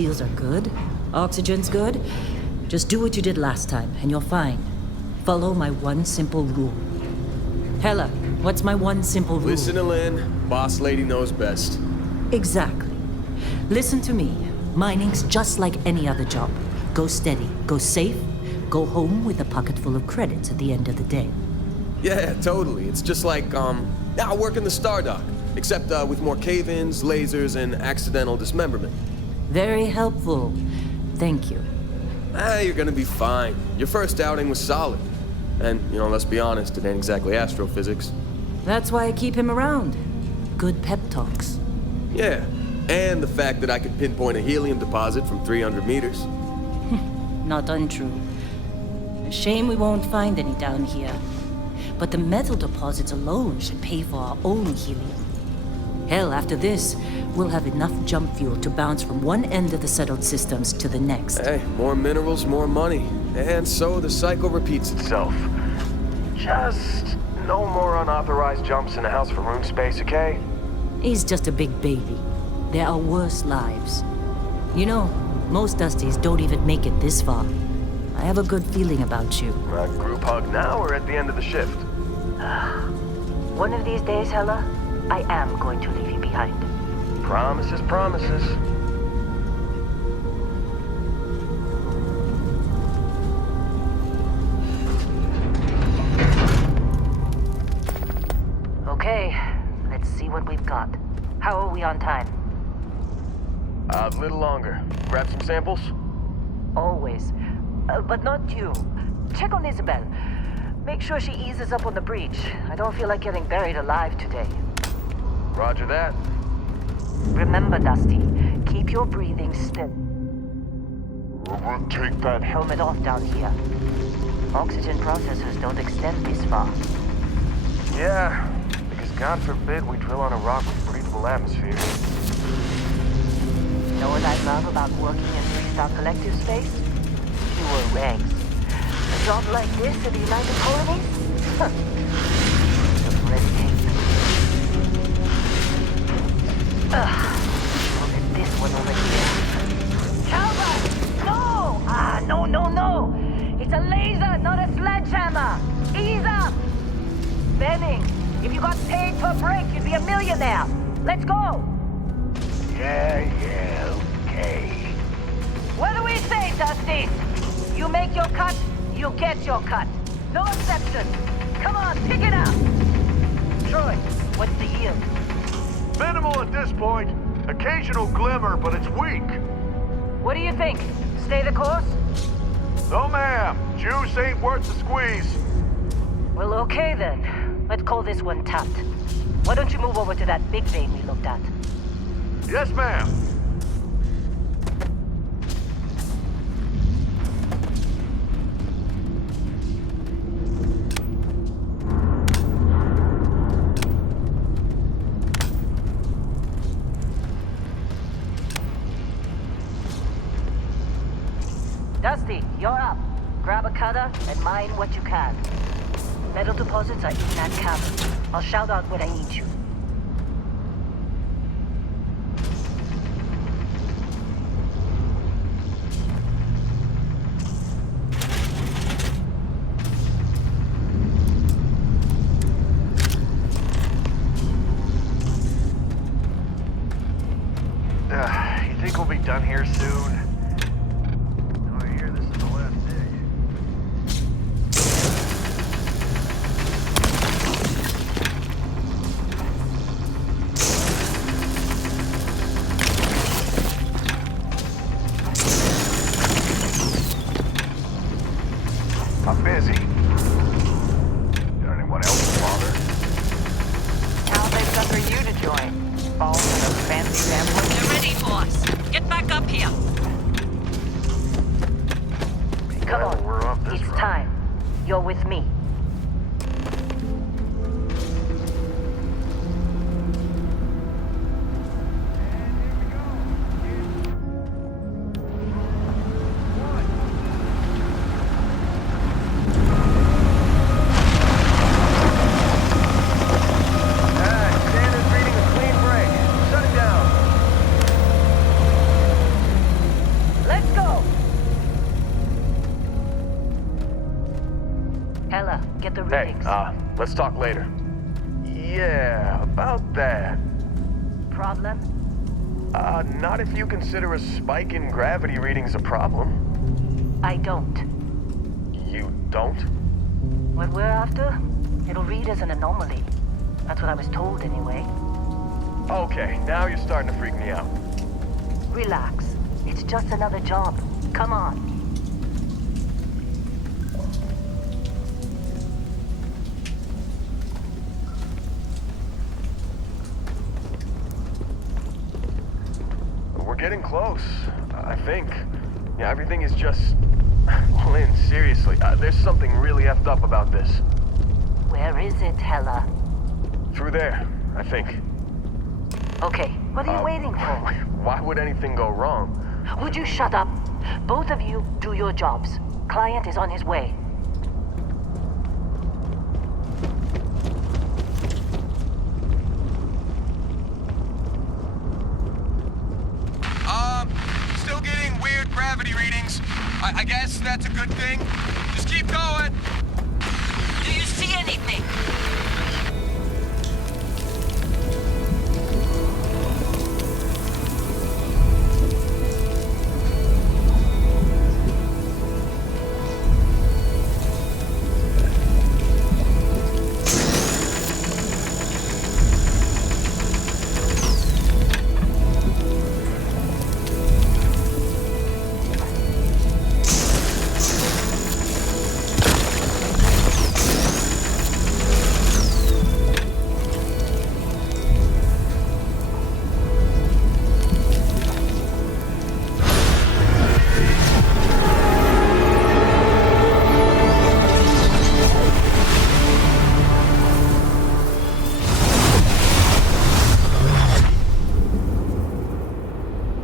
seals are good, oxygen's good, just do what you did last time and you're fine. Follow my one simple rule. Hella, what's my one simple rule? Listen to Lynn. Boss lady knows best. Exactly. Listen to me. Mining's just like any other job. Go steady, go safe, go home with a pocket full of credits at the end of the day. Yeah, totally. It's just like, I work in the Star Dock. Except with more cave-ins, lasers, and accidental dismemberment. Very helpful. Thank you. You're gonna be fine. Your first outing was solid. And, let's be honest, it ain't exactly astrophysics. That's why I keep him around. Good pep talks. Yeah, and the fact that I could pinpoint a helium deposit from 300 meters. Not untrue. A shame we won't find any down here. But the metal deposits alone should pay for our own helium. Hell, after this, we'll have enough jump fuel to bounce from one end of the settled systems to the next. Hey, more minerals, more money. And so the cycle repeats itself. Just no more unauthorized jumps in the house for room space, okay? He's just a big baby. There are worse lives. You know, most Dusties don't even make it this far. I have a good feeling about you. Group hug now or at the end of the shift? One of these days, Hella, I am going to leave you behind. Promises, promises. Okay, let's see what we've got. How are we on time? A little longer. Grab some samples? Always. But not you. Check on Isabel. Make sure she eases up on the breach. I don't feel like getting buried alive today. Roger that. Remember, Dusty, keep your breathing still. Take that Helmet off down here. Oxygen processors don't extend this far. Yeah, because God forbid we drill on a rock with breathable atmosphere. Know what I love about working in three-star collective space? Fewer ranks. A job like this in the United Colonies? Just breathtaking. Look at this one over here. Calvert! No! No! It's a laser, not a sledgehammer! Ease up! Benning, if you got paid per break, you'd be a millionaire. Let's go! Yeah, okay. What do we say, Dusty? You make your cut, you get your cut. No exception. Come on, pick it up. Troy, what's the yield? Minimal at this point. Occasional glimmer, but it's weak. What do you think? Stay the course? No, ma'am. Juice ain't worth the squeeze. Well, okay then. Let's call this one tapped. Why don't you move over to that big vein we looked at? Yes, ma'am. Dusty, you're up. Grab a cutter and mine what you can. Metal deposits are in that cavern. I'll shout out when I need you. You think we'll be done here soon? I hear this is the last dig. I'm busy. Got anyone else to bother? How big's up for you to join? Fall in a fancy family? They're ready for us. Get back up here. Come Glad we're on, off this it's run. time. You're with me. Hey, readings. let's talk later. Yeah, about that. Problem? Not if you consider a spike in gravity readings a problem. I don't. You don't? What we're after? It'll read as an anomaly. That's what I was told anyway. Okay, now you're starting to freak me out. Relax. It's just another job. Come on. We're getting close, I think. Yeah, everything is just... Lynn, seriously, there's something really effed up about this. Where is it, Hella? Through there, I think. Okay, what are you waiting for? Why would anything go wrong? Would you shut up? Both of you do your jobs. Client is on his way. Still getting weird gravity readings. I guess that's a good thing. Just keep going. Do you see anything?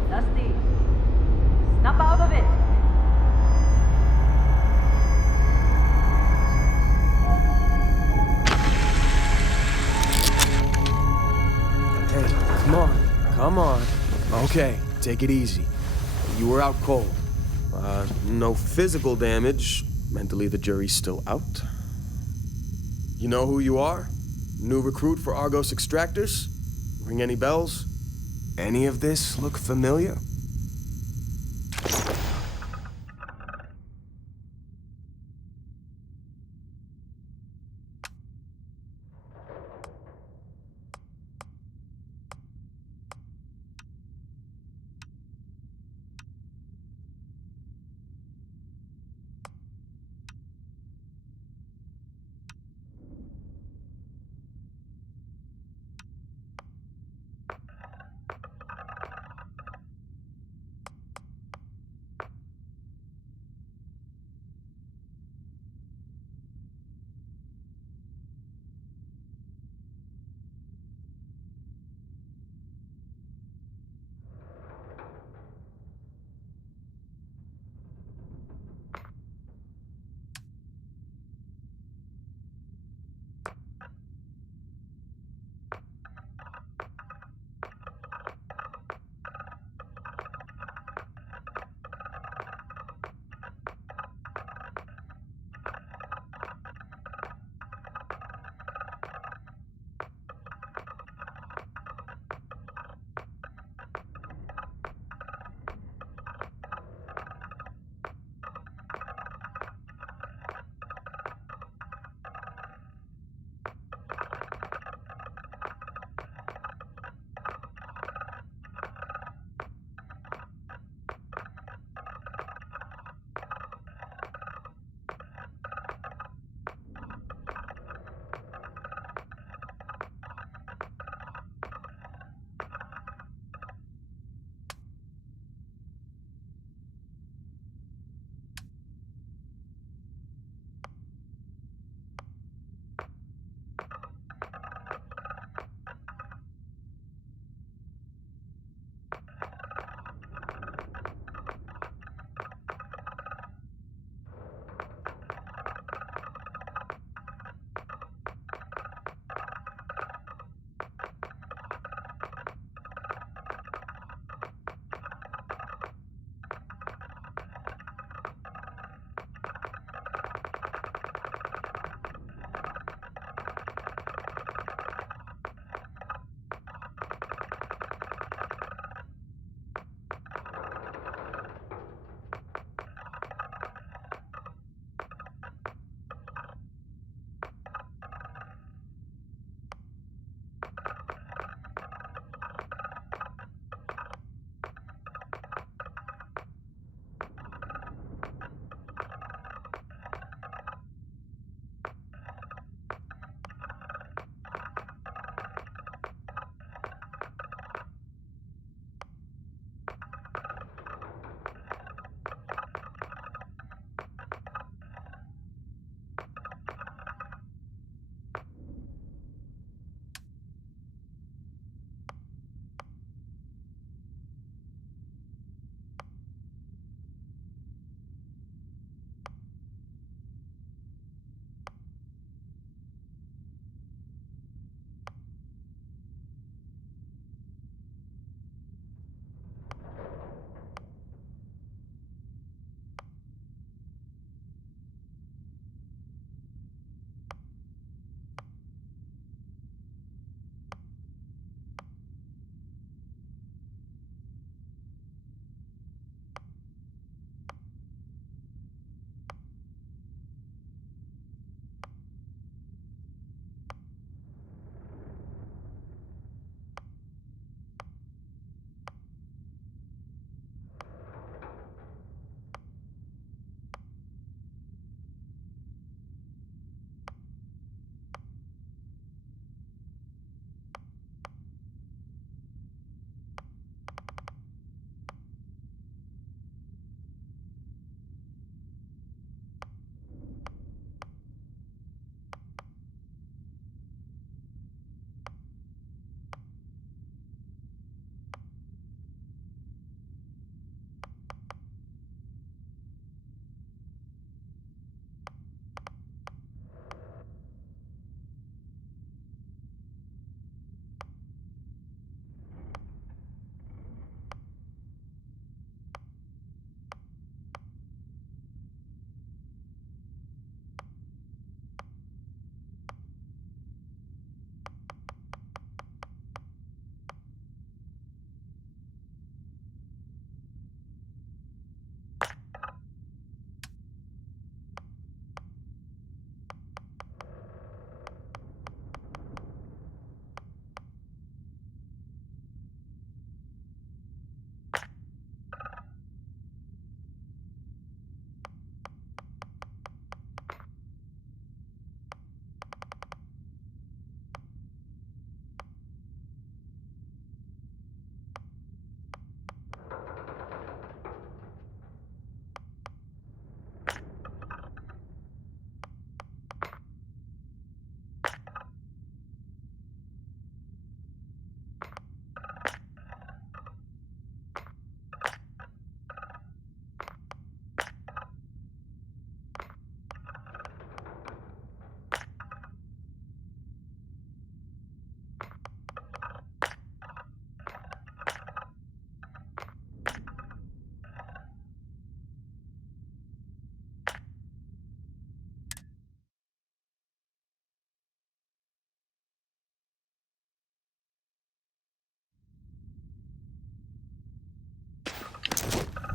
Dusty, snap out of it. Hey, come on. Come on. Okay, take it easy. You were out cold. No physical damage. Mentally, the jury's still out. You know who you are? New recruit for Argos Extractors? Ring any bells? Any of this look familiar?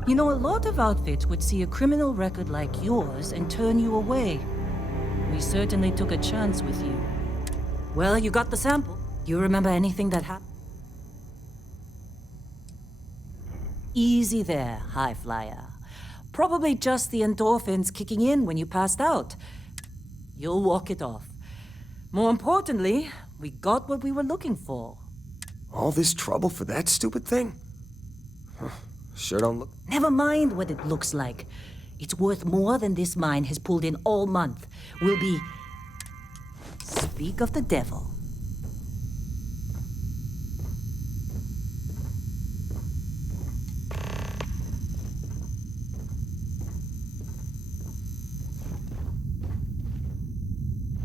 You know, a lot of outfits would see a criminal record like yours and turn you away. We certainly took a chance with you. Well, you got the sample. You remember anything that happened? Easy there, high flyer. Probably just the endorphins kicking in when you passed out. You'll walk it off. More importantly, we got what we were looking for. All this trouble for that stupid thing? Sure don't look... Never mind what it looks like. It's worth more than this mine has pulled in all month. We'll be... Speak of the devil.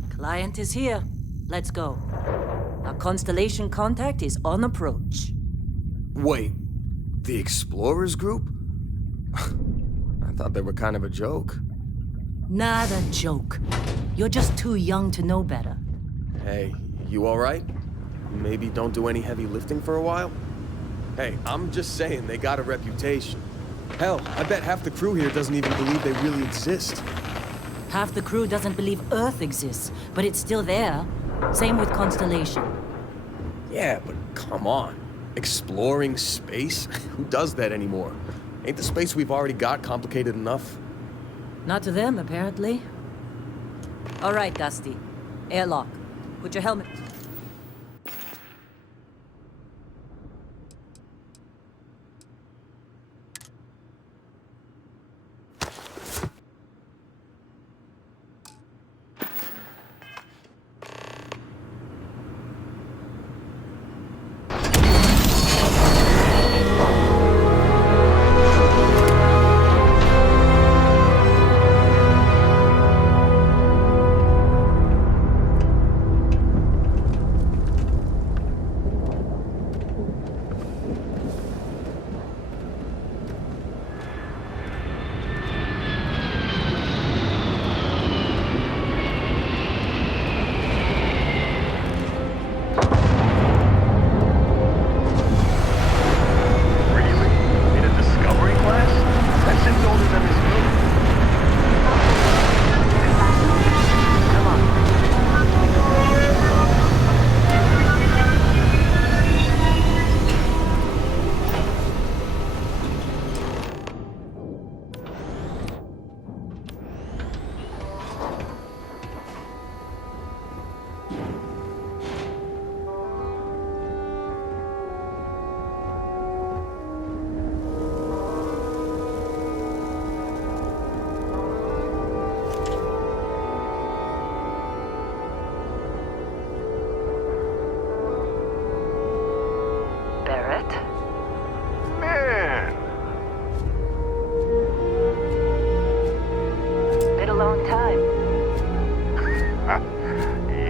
Client is here. Let's go. Our constellation contact is on approach. Wait, the Explorers group? I thought they were kind of a joke. Not a joke. You're just too young to know better. Hey, you alright? Maybe don't do any heavy lifting for a while? Hey, I'm just saying they got a reputation. Hell, I bet half the crew here doesn't even believe they really exist. Half the crew doesn't believe Earth exists, but it's still there. Same with Constellation. Yeah, but come on. Exploring space? Who does that anymore? Ain't the space we've already got complicated enough? Not to them, apparently. All right, Dusty. Airlock. Put your helmet...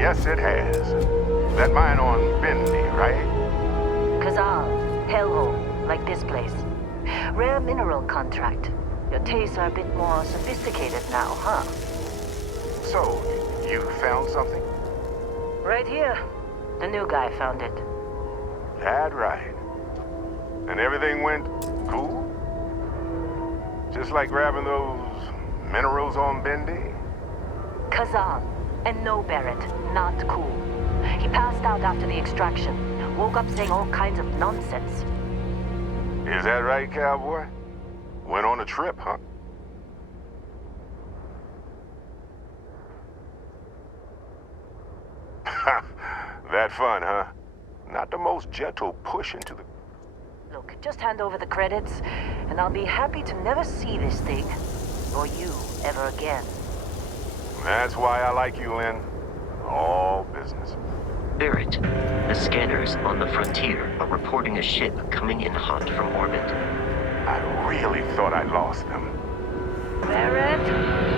Yes, it has. That mine on Bendy, right? Kazal, hellhole, like this place. Rare mineral contract. Your tastes are a bit more sophisticated now, huh? So, you found something? Right here. The new guy found it. That right. And everything went cool? Just like grabbing those minerals on Bendy? Kazal. And no, Barrett, not cool. He passed out after the extraction. Woke up saying all kinds of nonsense. Is that right, cowboy? Went on a trip, huh? That fun, huh? Not the most gentle push into the... Look, just hand over the credits, and I'll be happy to never see this thing, or you, ever again. That's why I like you, Lynn. All business. Barrett, the scanners on the frontier are reporting a ship coming in hot from orbit. I really thought I lost them. Barrett?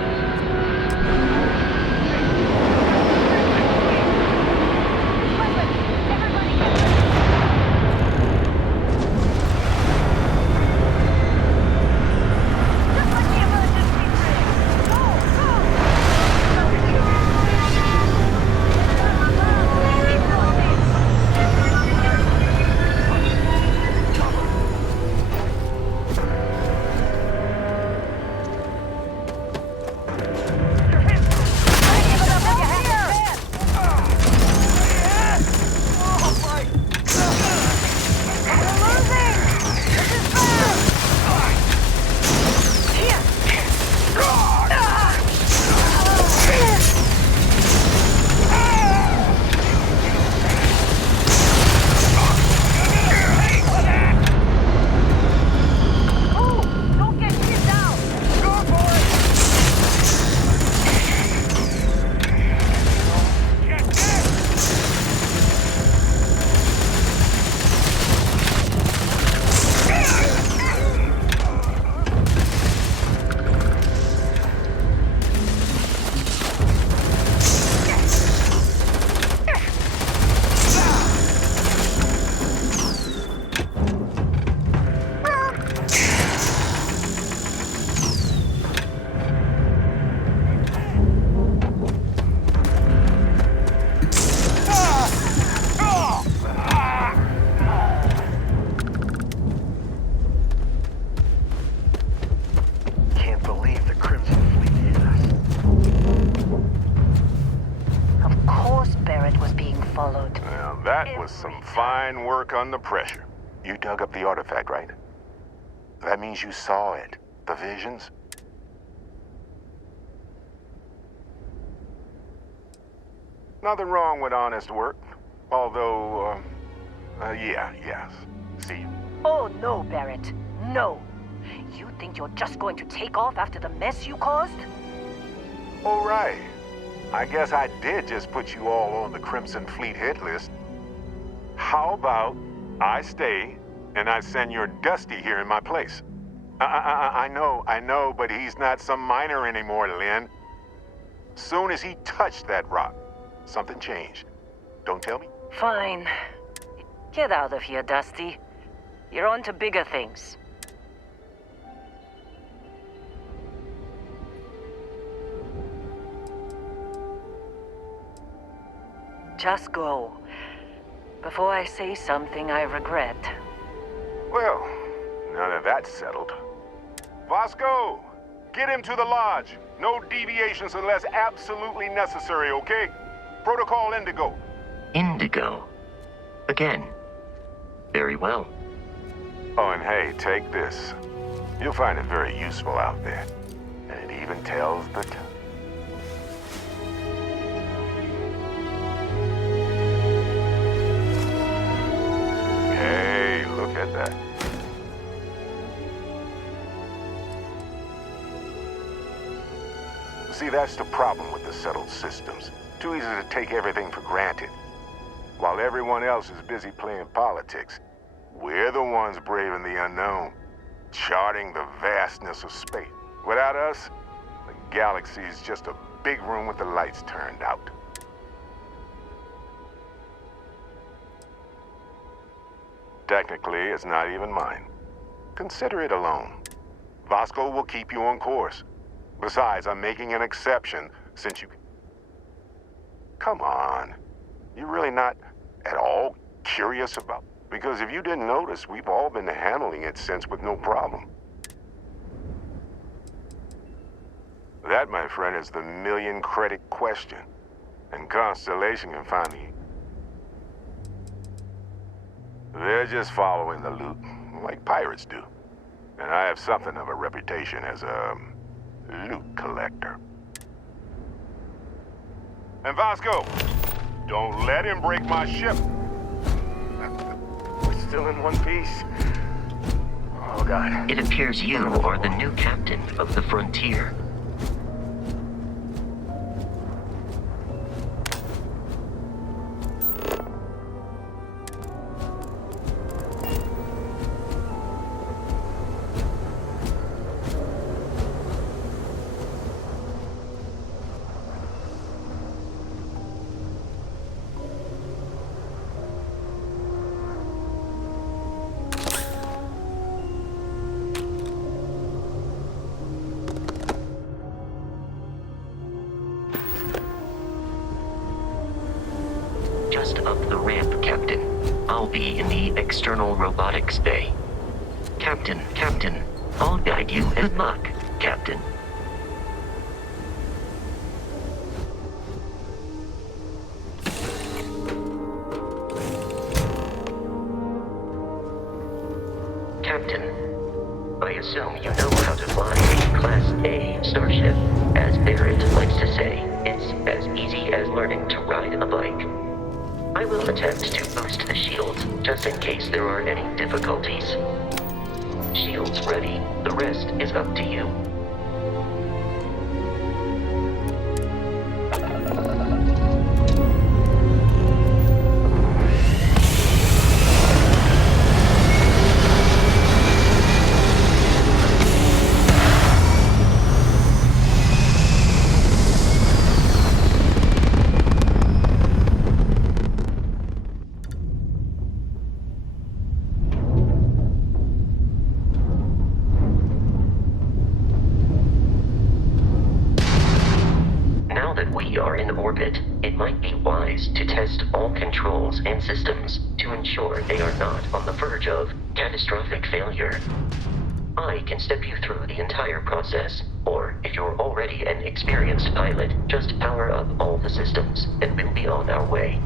followed. Now, that was some fine work under pressure. You dug up the artifact, right? That means you saw it. The visions? Nothing wrong with honest work. Although, yes. See? Oh, no, Barrett. No. You think you're just going to take off after the mess you caused? All right. I guess I did just put you all on the Crimson Fleet hit list. How about I stay and I send your Dusty here in my place? I know, but he's not some miner anymore, Lynn. Soon as he touched that rock, something changed. Don't tell me? Fine. Get out of here, Dusty. You're on to bigger things. Just go. Before I say something I regret. Well, now that that's settled. Vasco, get him to the lodge. No deviations unless absolutely necessary, okay? Protocol Indigo. Indigo. Again. Very well. Oh, and hey, take this. You'll find it very useful out there. And it even tells the time. Hey, look at that. See, that's the problem with the settled systems. Too easy to take everything for granted. While everyone else is busy playing politics, we're the ones braving the unknown, charting the vastness of space. Without us, the galaxy is just a big room with the lights turned out. Technically, it's not even mine. Consider it alone. Vasco will keep you on course. Besides, I'm making an exception since you... Come on. You're really not at all curious about... Because if you didn't notice, we've all been handling it since with no problem. That, my friend, is the million-credit question. And Constellation can find the... They're just following the loot, like pirates do. And I have something of a reputation as a loot collector. And Vasco, don't let him break my ship. We're still in one piece. Oh, God. It appears you are the new captain of the frontier. Just up the ramp, Captain. I'll be in the external robotics bay. Captain, I'll guide you and Muck, Captain. Captain, I assume you know how to fly a Class A starship. As Barrett likes to say, it's as easy as learning to ride a bike. I will attempt to boost the shields, just in case there are any difficulties. Shields ready. The rest is up to you. To test all controls and systems to ensure they are not on the verge of catastrophic failure. I can step you through the entire process, or if you're already an experienced pilot, just power up all the systems and we'll be on our way.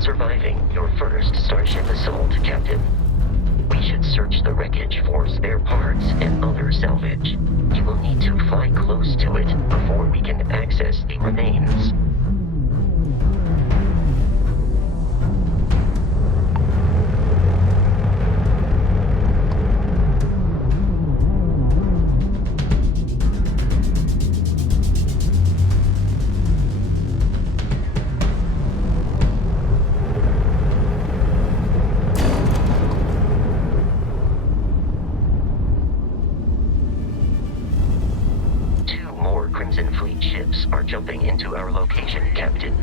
surviving your first Starship assault, Captain. We should search the wreckage for spare parts and other salvage. You will need to fly close to it before we can access the remains. Crimson Fleet ships are jumping into our location, Captain.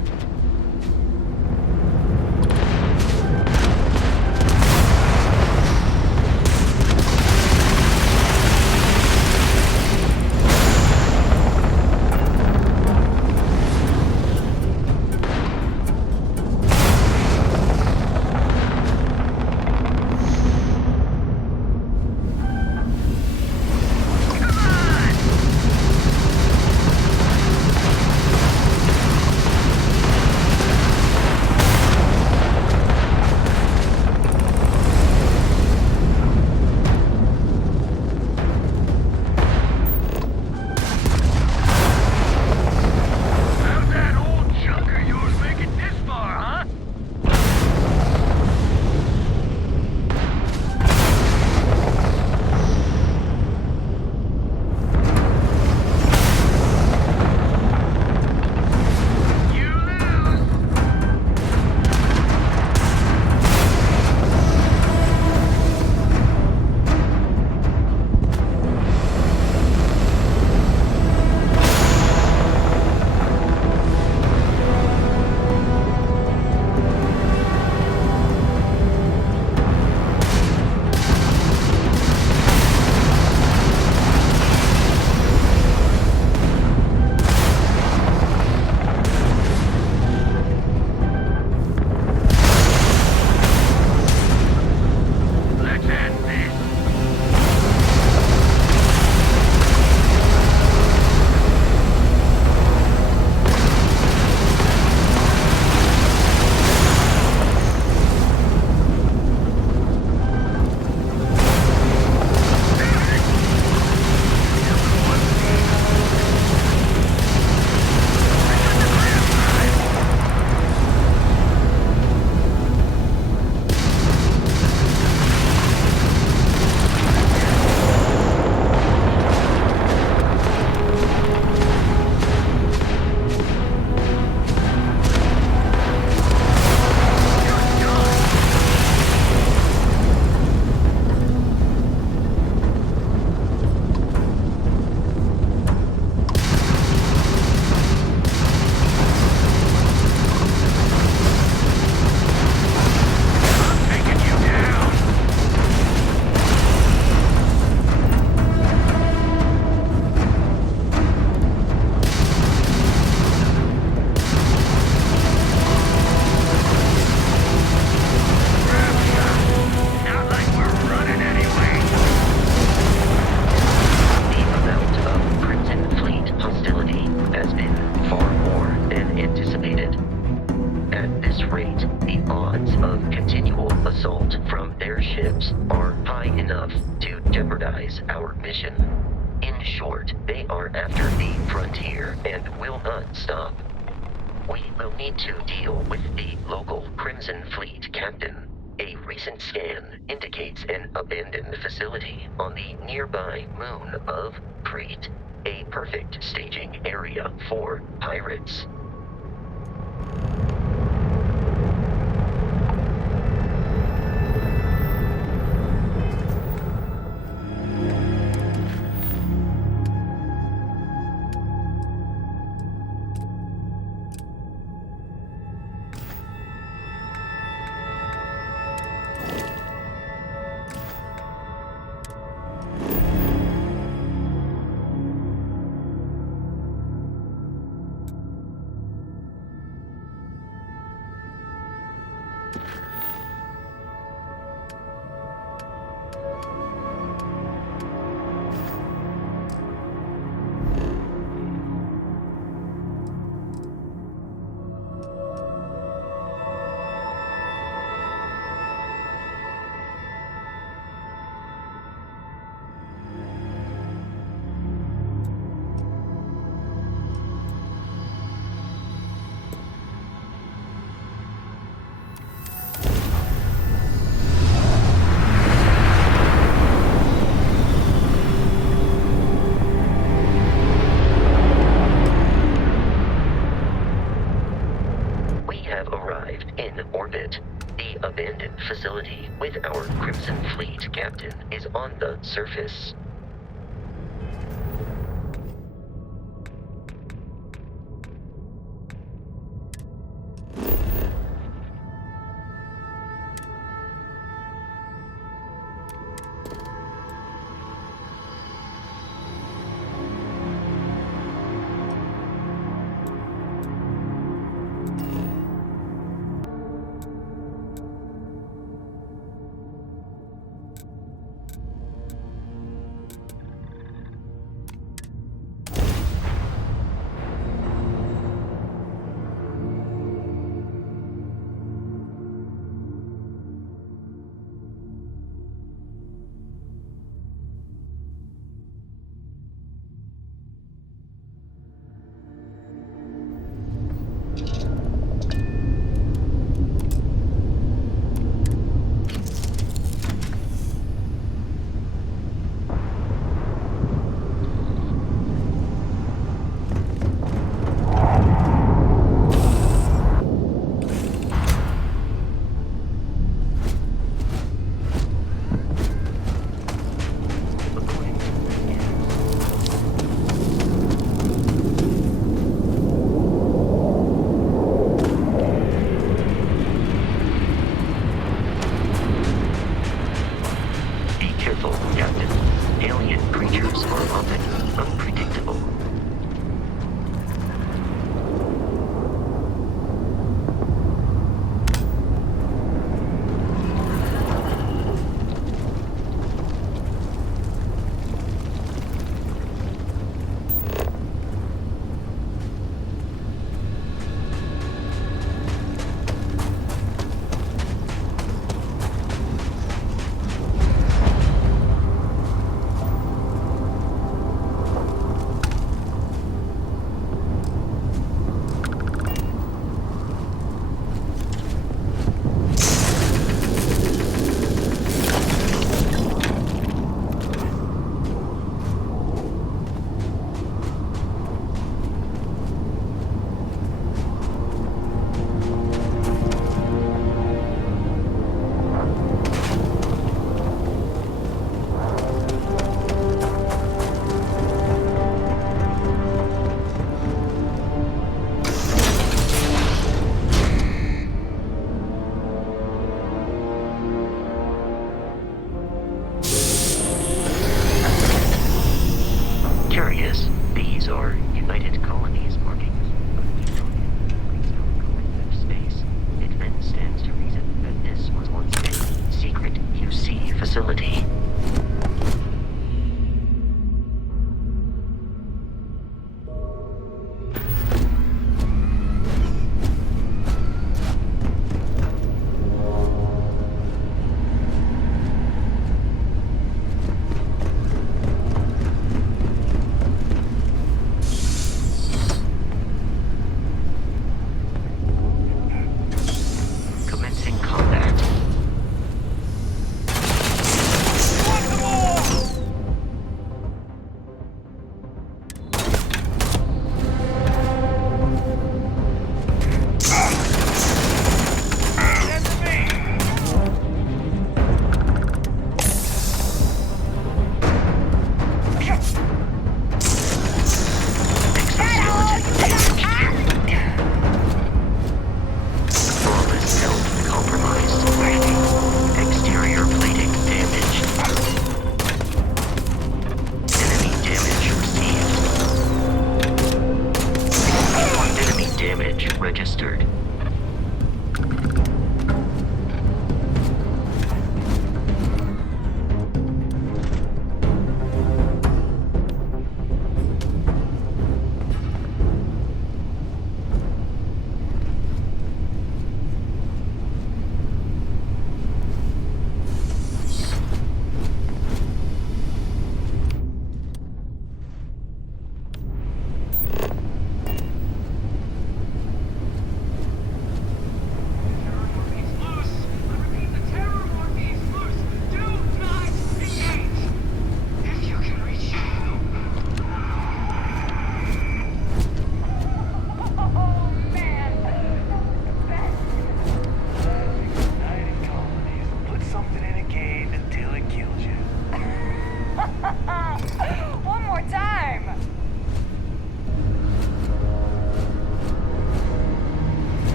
jeopardize our mission. In short, they are after the frontier and will not stop. We will need to deal with the local Crimson Fleet captain. A recent scan indicates an abandoned facility on the nearby moon of Crete, a perfect staging area for pirates. arrived in orbit. The abandoned facility with our Crimson Fleet captain is on the surface.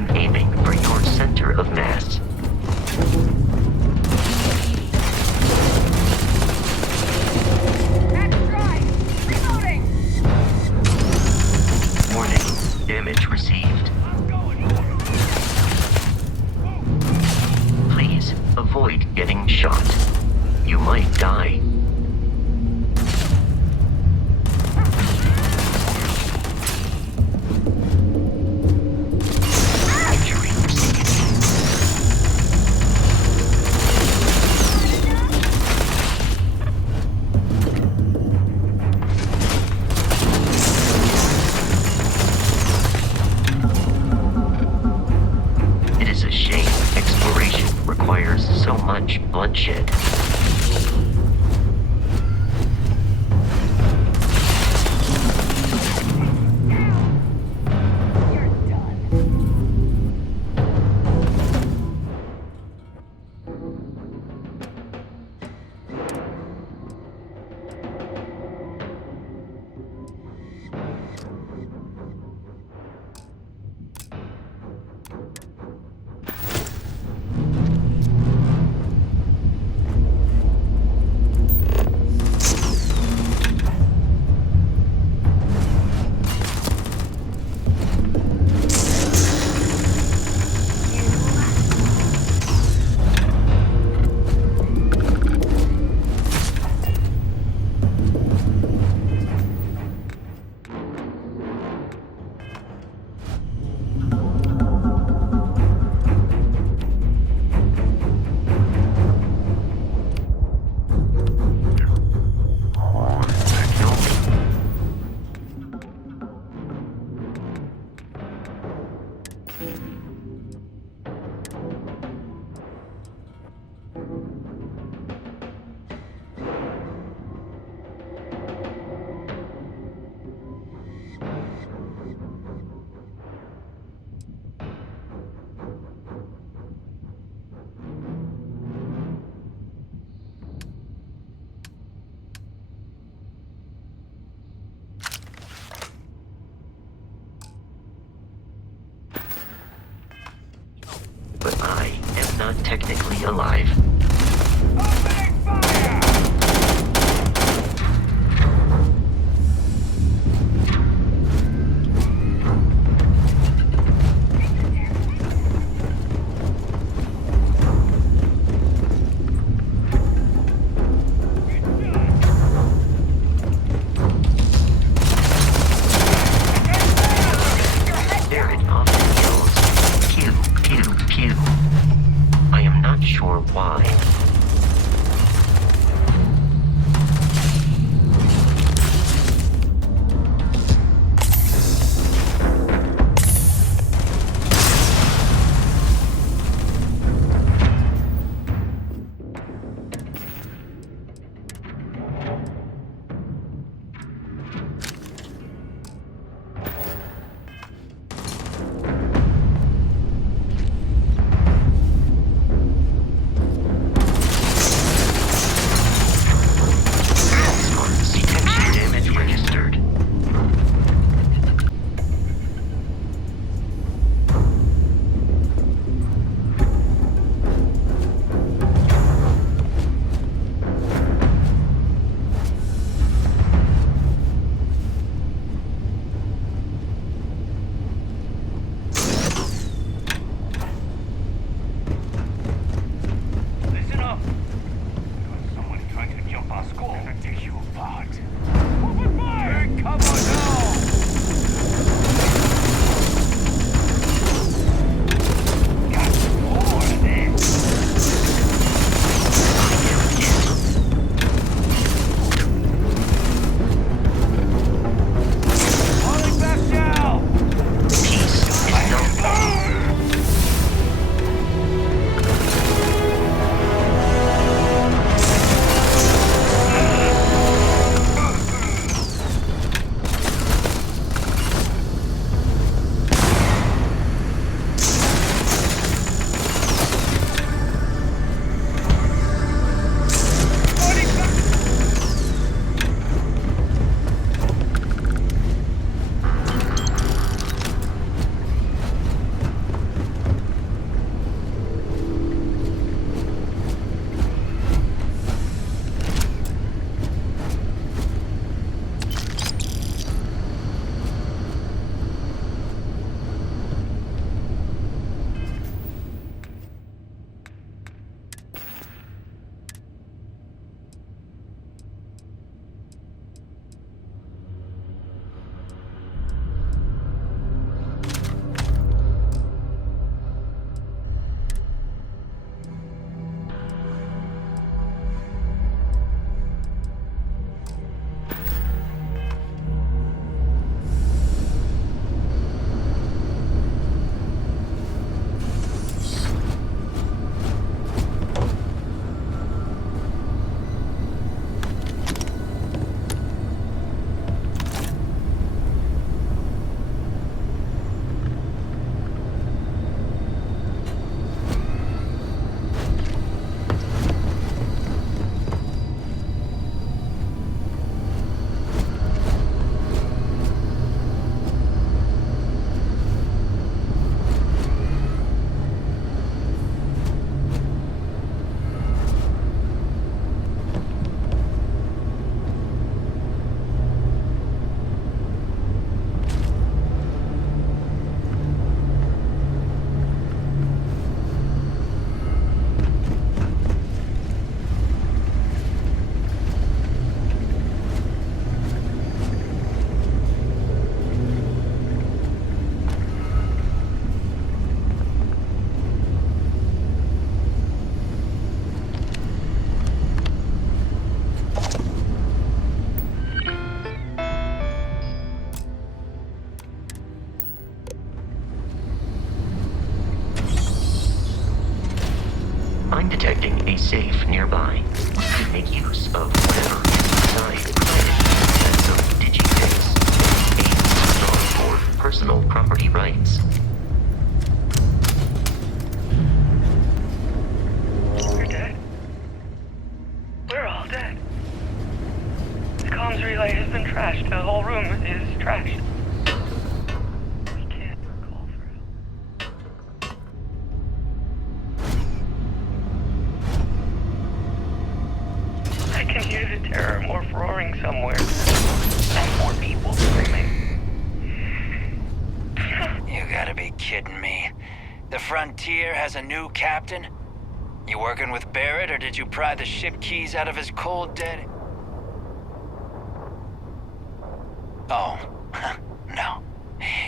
am aiming for your center of mass. That's right! Reloading! Warning, damage received. Please avoid getting shot. You might die. Injury received. It is a shame exploration requires so much bloodshed. You're done. But I am not technically alive. Barrett often yells, pew, pew, pew. I am not sure why. I'm detecting a safe nearby. You can make use of whatever is inside the planet as some digibits. A for personal property rights. We're dead. We're all dead. The comms relay has been trashed. The whole room is trashed. We can't call for help. I can hear the terror morph roaring somewhere. And more people screaming. You gotta be kidding me. The Frontier has a new captain? You working with Barrett, or did you pry the ship keys out of his cold dead? Oh, no.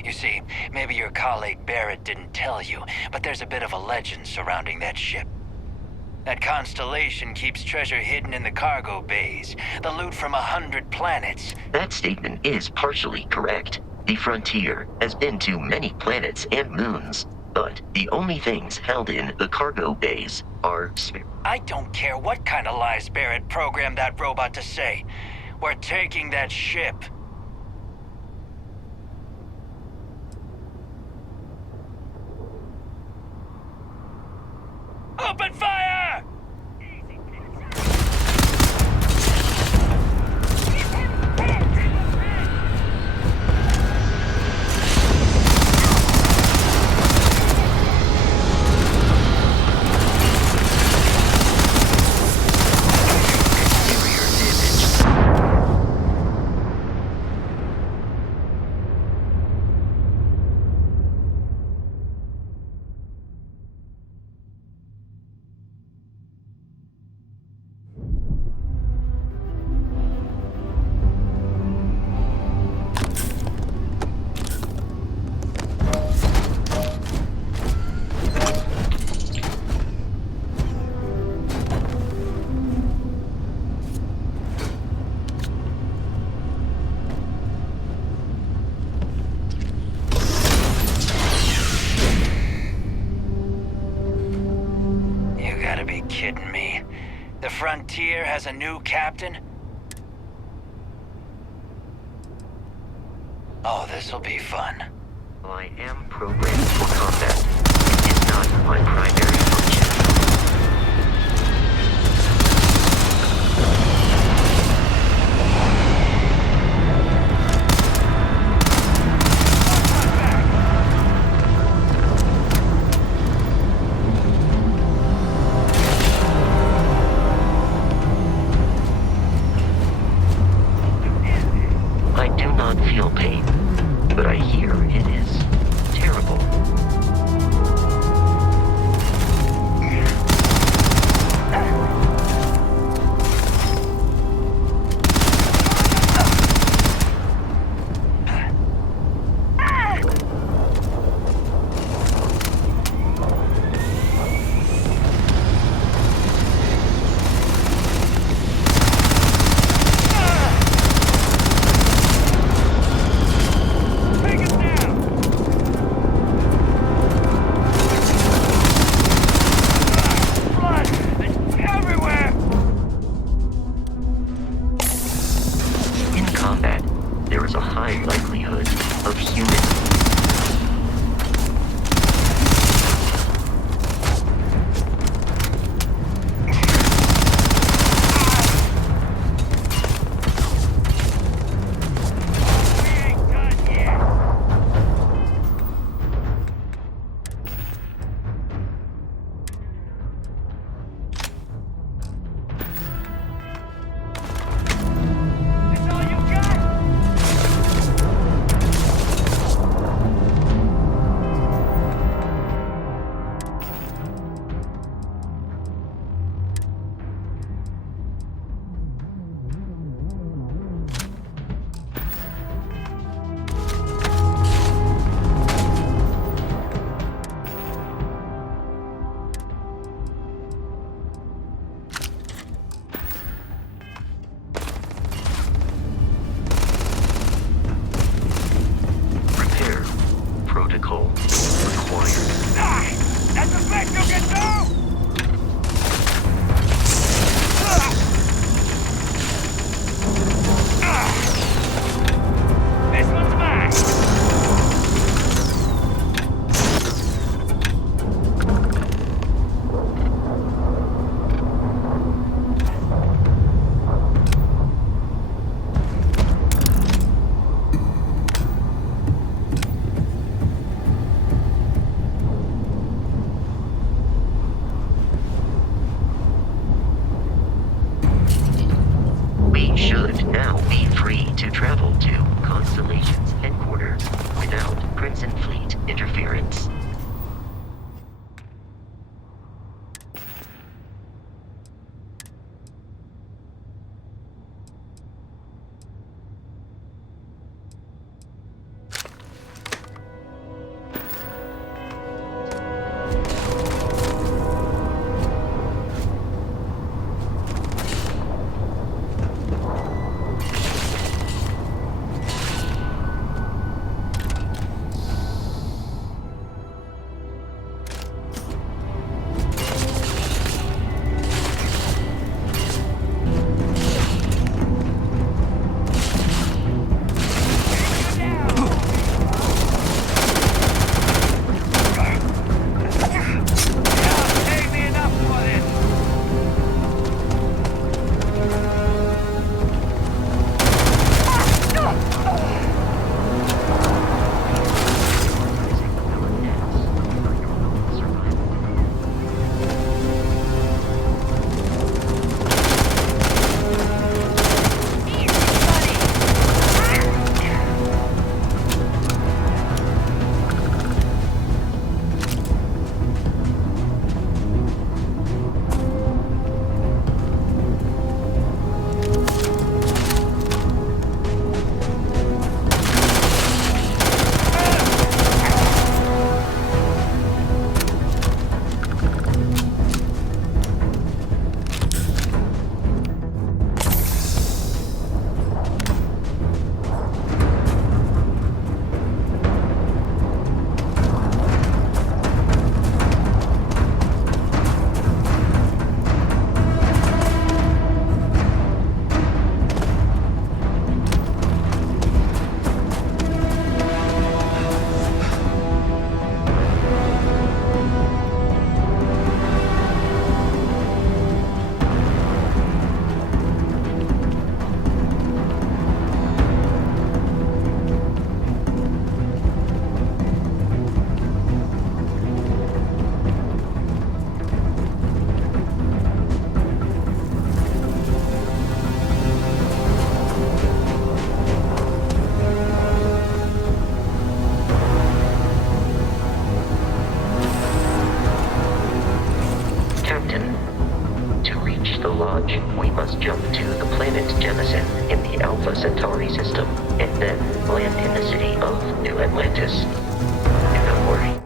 You see, maybe your colleague Barrett didn't tell you, but there's a bit of a legend surrounding that ship. That constellation keeps treasure hidden in the cargo bays, the loot from 100 planets. That statement is partially correct. The Frontier has been to many planets and moons, but the only things held in the cargo bays are I don't care what kind of lies Barrett programmed that robot to say. We're taking that ship. Open fire! Kidding me? The Frontier has a new captain? Oh, this'll be fun. I am programmed for combat. It is not my primary function. I do not feel pain, but I hear it is terrible. the Lodge, we must jump to the planet Jemison in the Alpha Centauri system, and then land in the city of New Atlantis. Do not worry.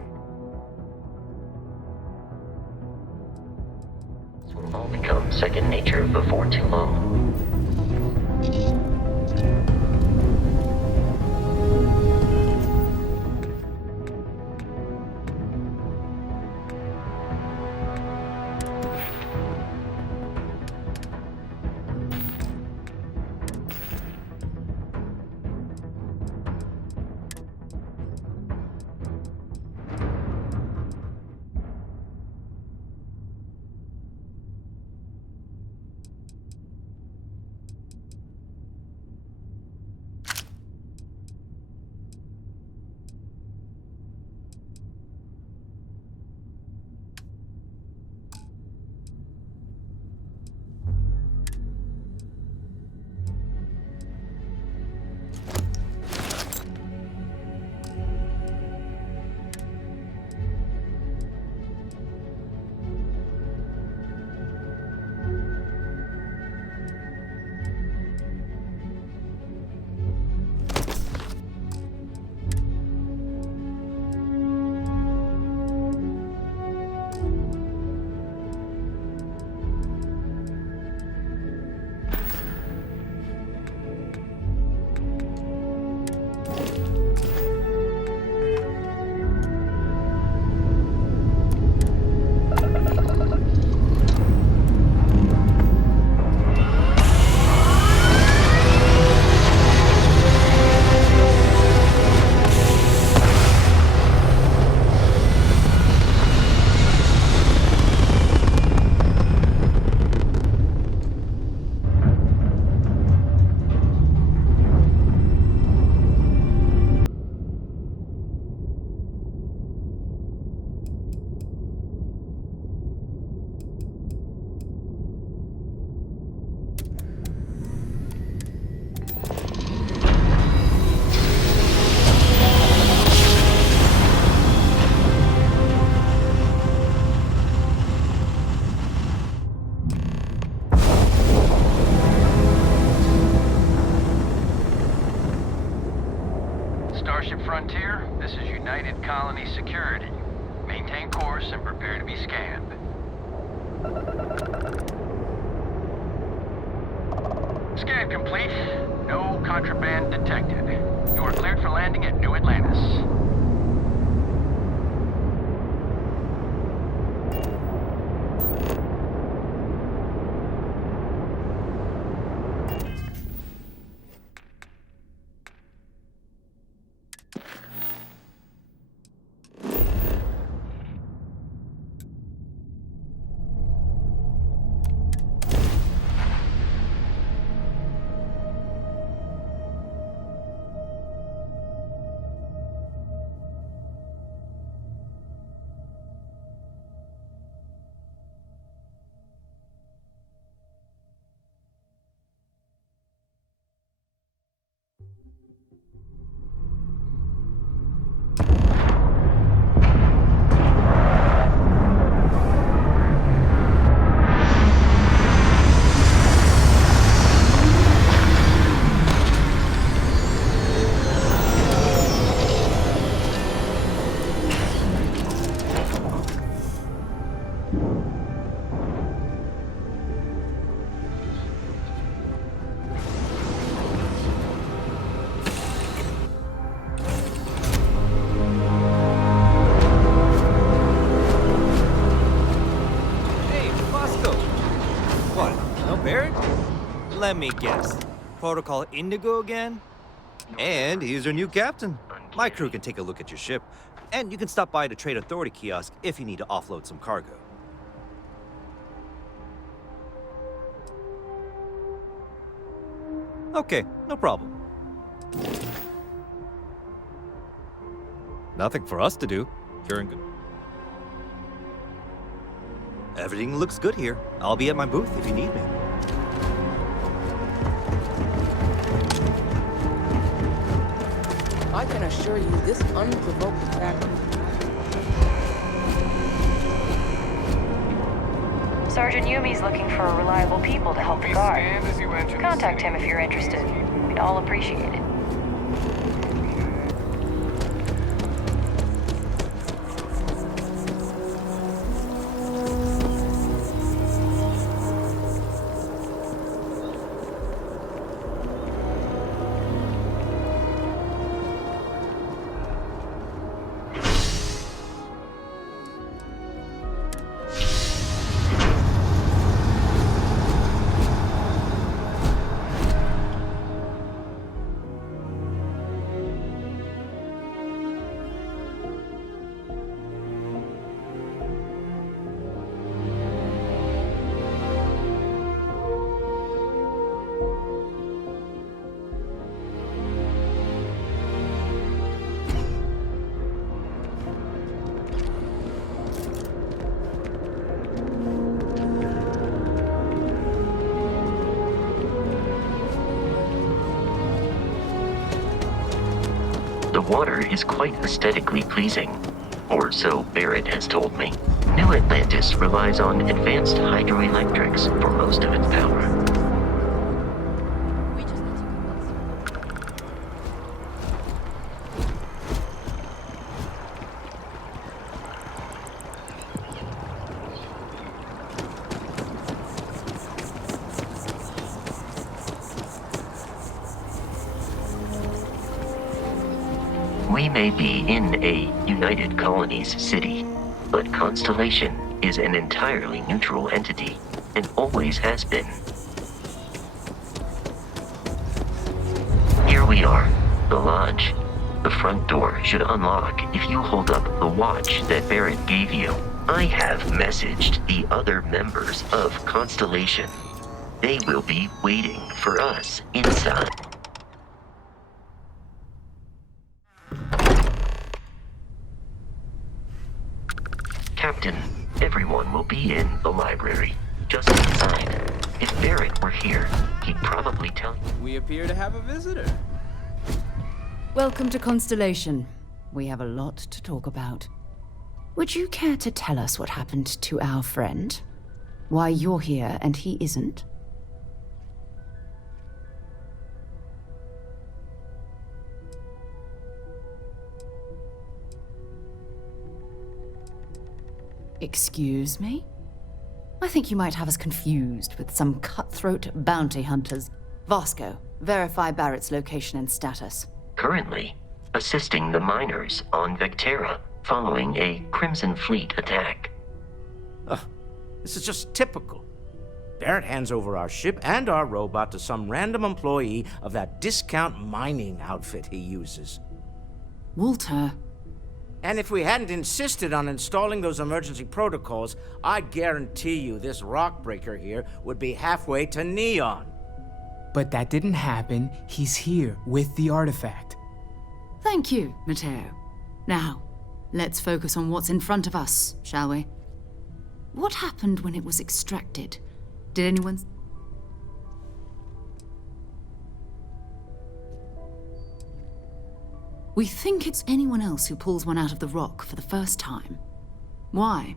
This will all become second nature before too long. Starship Frontier, this is United Colony Security. Maintain course and prepare to be scanned. Scan complete. No contraband detected. You are cleared for landing at New Atlantis. Let me guess. Protocol Indigo again? And he's your new captain. My crew can take a look at your ship, and you can stop by the Trade Authority kiosk if you need to offload some cargo. Okay, no problem. Nothing for us to do. You're in good. Everything looks good here. I'll be at my booth if you need me. I can assure you this unprovoked attack... Sergeant Yumi's looking for reliable people to help the guard. Contact him if you're interested. We'd all appreciate it. The water is quite aesthetically pleasing, or so Barrett has told me. New Atlantis relies on advanced hydroelectrics for most of its power. We may be in a United Colonies city, but Constellation is an entirely neutral entity, and always has been. Here we are, the lodge. The front door should unlock if you hold up the watch that Barrett gave you. I have messaged the other members of Constellation. They will be waiting for us inside. Captain, everyone will be in the library, just inside. If Barrett were here, he'd probably tell you. We appear to have a visitor. Welcome to Constellation. We have a lot to talk about. Would you care to tell us what happened to our friend? Why you're here and he isn't? Excuse me? I think you might have us confused with some cutthroat bounty hunters. Vasco, verify Barrett's location and status. Currently, assisting the miners on Vectera following a Crimson Fleet attack. This is just typical. Barrett hands over our ship and our robot to some random employee of that discount mining outfit he uses. Walter. And if we hadn't insisted on installing those emergency protocols, I guarantee you this rock breaker here would be halfway to Neon. But that didn't happen. He's here with the artifact. Thank you, Matteo. Now, let's focus on what's in front of us, shall we? What happened when it was extracted? Did anyone... We think it's anyone else who pulls one out of the rock for the first time. Why?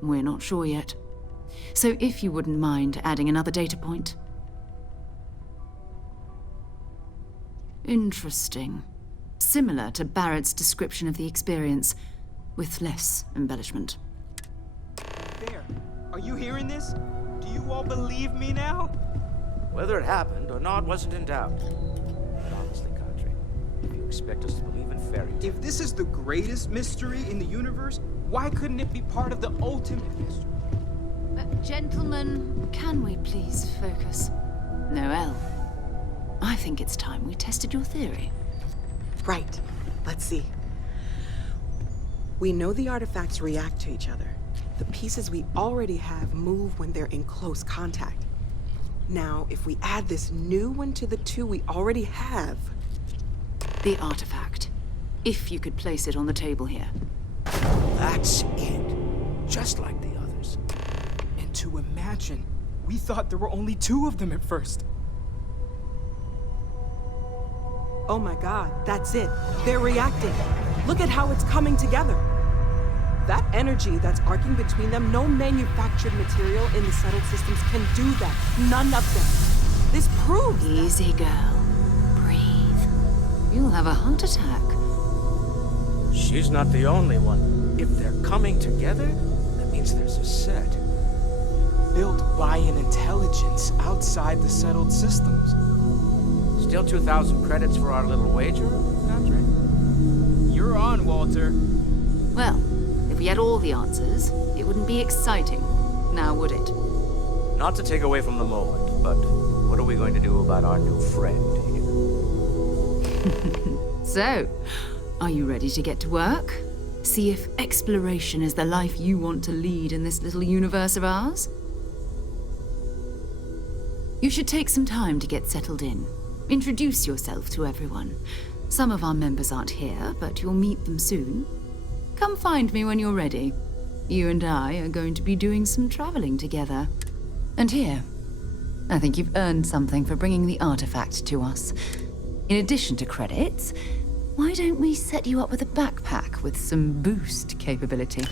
We're not sure yet. So if you wouldn't mind adding another data point. Interesting. Similar to Barrett's description of the experience, with less embellishment. There. Are you hearing this? Do you all believe me now? Whether it happened or not wasn't in doubt. But honestly, Cadre, if you expect us to believe in fairy tales... If this is the greatest mystery in the universe, why couldn't it be part of the ultimate mystery? Gentlemen, can we please focus? Noelle, I think it's time we tested your theory. Right. Let's see. We know the artifacts react to each other. The pieces we already have move when they're in close contact. Now, if we add this new one to the two we already have... The artifact. If you could place it on the table here. That's it. Just like the others. And to imagine, we thought there were only 2 of them at first. Oh my god, that's it. They're reacting. Look at how it's coming together. That energy that's arcing between them, no manufactured material in the settled systems can do that. None of them. This proves Easy, girl. Breathe. You'll have a heart attack. She's not the only one. If they're coming together, that means there's a set. Built by an intelligence outside the settled systems. Still 2,000 credits for our little wager, Patrick? You're on, Walter. Well, if we had all the answers, it wouldn't be exciting, now would it? Not to take away from the moment, but what are we going to do about our new friend here? So, are you ready to get to work? See if exploration is the life you want to lead in this little universe of ours? You should take some time to get settled in. Introduce yourself to everyone. Some of our members aren't here, but you'll meet them soon. Come find me when you're ready. You and I are going to be doing some traveling together. And here, I think you've earned something for bringing the artifact to us. In addition to credits, why don't we set you up with a backpack with some boost capability?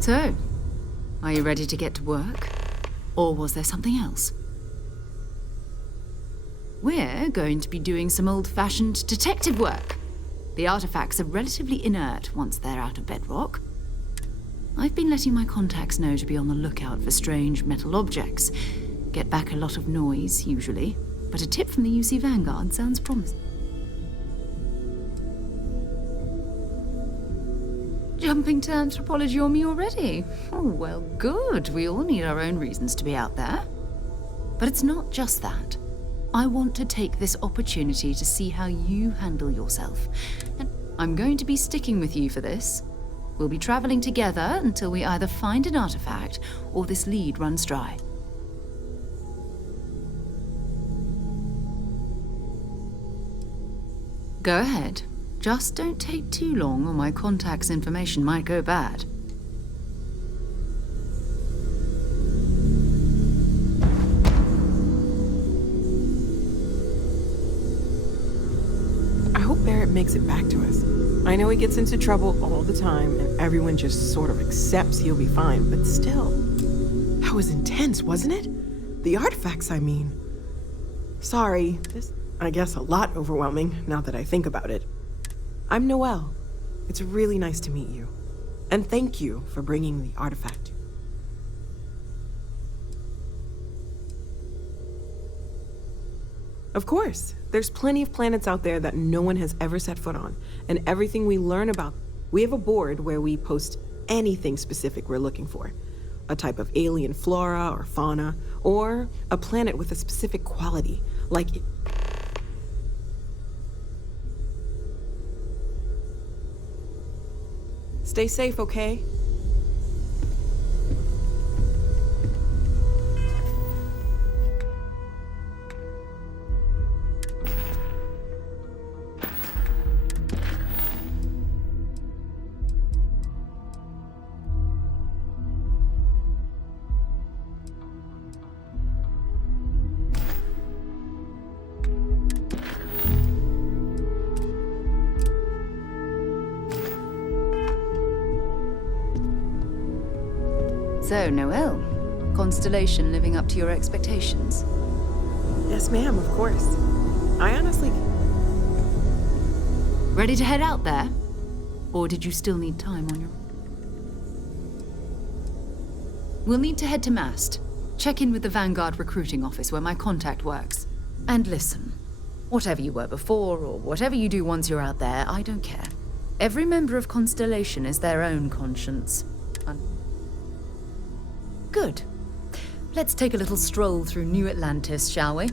So, are you ready to get to work? Or was there something else? We're going to be doing some old-fashioned detective work. The artifacts are relatively inert once they're out of bedrock. I've been letting my contacts know to be on the lookout for strange metal objects. Get back a lot of noise, usually, but a tip from the UC Vanguard sounds promising. Jumping to anthropology on me already? Oh, well, good. We all need our own reasons to be out there. But it's not just that. I want to take this opportunity to see how you handle yourself. And I'm going to be sticking with you for this. We'll be traveling together until we either find an artifact or this lead runs dry. Go ahead. Just don't take too long or my contact's information might go bad. I hope Barrett makes it back to us. I know he gets into trouble all the time, and everyone just sort of accepts he'll be fine, but still. That was intense, wasn't it? The artifacts, I mean. Sorry, this, I guess, a lot overwhelming, now that I think about it. I'm Noelle. It's really nice to meet you. And thank you for bringing the artifact. Of course, there's plenty of planets out there that no one has ever set foot on, and everything we learn about. We have a board where we post anything specific we're looking for. A type of alien flora or fauna, or a planet with a specific quality, like... Stay safe, okay? So, Noelle, Constellation living up to your expectations? Yes, ma'am, of course. I honestly... Ready to head out there? Or did you still need time on your... We'll need to head to Mast. Check in with the Vanguard recruiting office where my contact works. And listen, whatever you were before, or whatever you do once you're out there, I don't care. Every member of Constellation is their own conscience. Good. Let's take a little stroll through New Atlantis, shall we?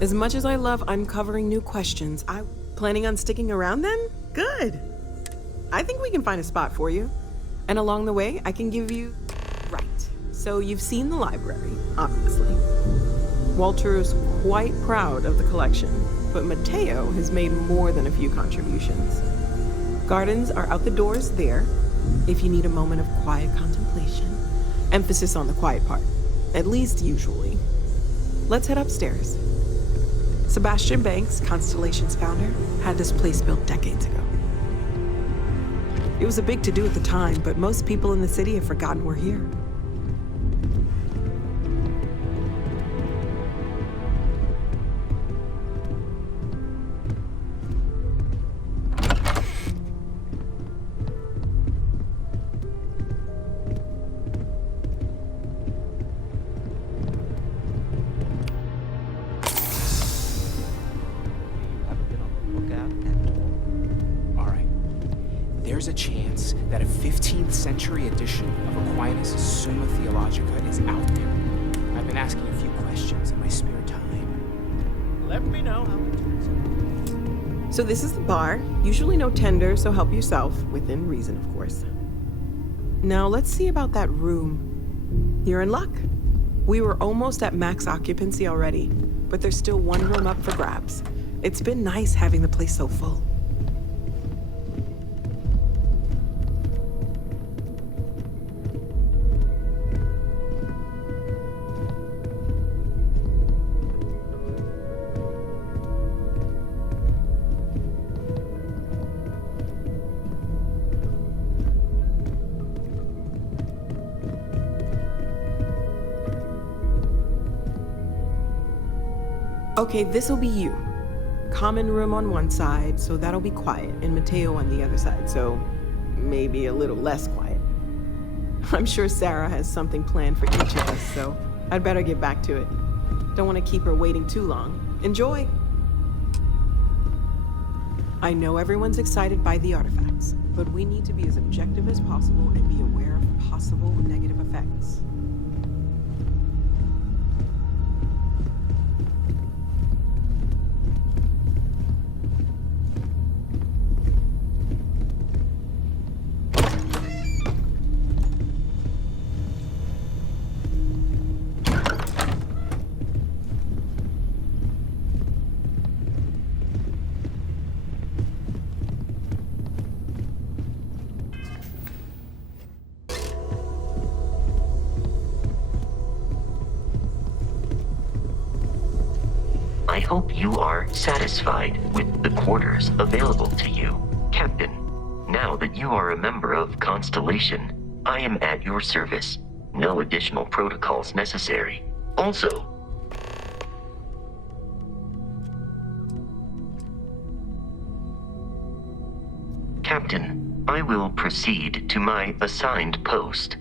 As much as I love uncovering new questions, I'm planning on sticking around then? Good. I think we can find a spot for you. And along the way, I can give you... Right. So you've seen the library, obviously. Walter's quite proud of the collection. but Mateo has made more than a few contributions. Gardens are out the doors there, if you need a moment of quiet contemplation. Emphasis on the quiet part, at least usually. Let's head upstairs. Sebastian Banks, Constellation's founder, had this place built decades ago. It was a big to-do at the time, but most people in the city have forgotten we're here. There's a chance that a 15th century edition of Aquinas' Summa Theologica is out there. I've been asking a few questions in my spare time. Let me know how it turns out. So this is the bar. Usually no tender, so help yourself, within reason, of course. Now let's see about that room. You're in luck. We were almost at max occupancy already, but there's still one room up for grabs. It's been nice having the place so full. Okay, this'll be you. Common room on one side, so that'll be quiet, and Mateo on the other side, so maybe a little less quiet. I'm sure Sarah has something planned for each of us, so I'd better get back to it. Don't want to keep her waiting too long. Enjoy! I know everyone's excited by the artifacts, but we need to be as objective as possible and be aware of possible negative effects. I hope you are satisfied with the quarters available to you, Captain. Now that you are a member of Constellation, I am at your service. No additional protocols necessary. Also, Captain, I will proceed to my assigned post.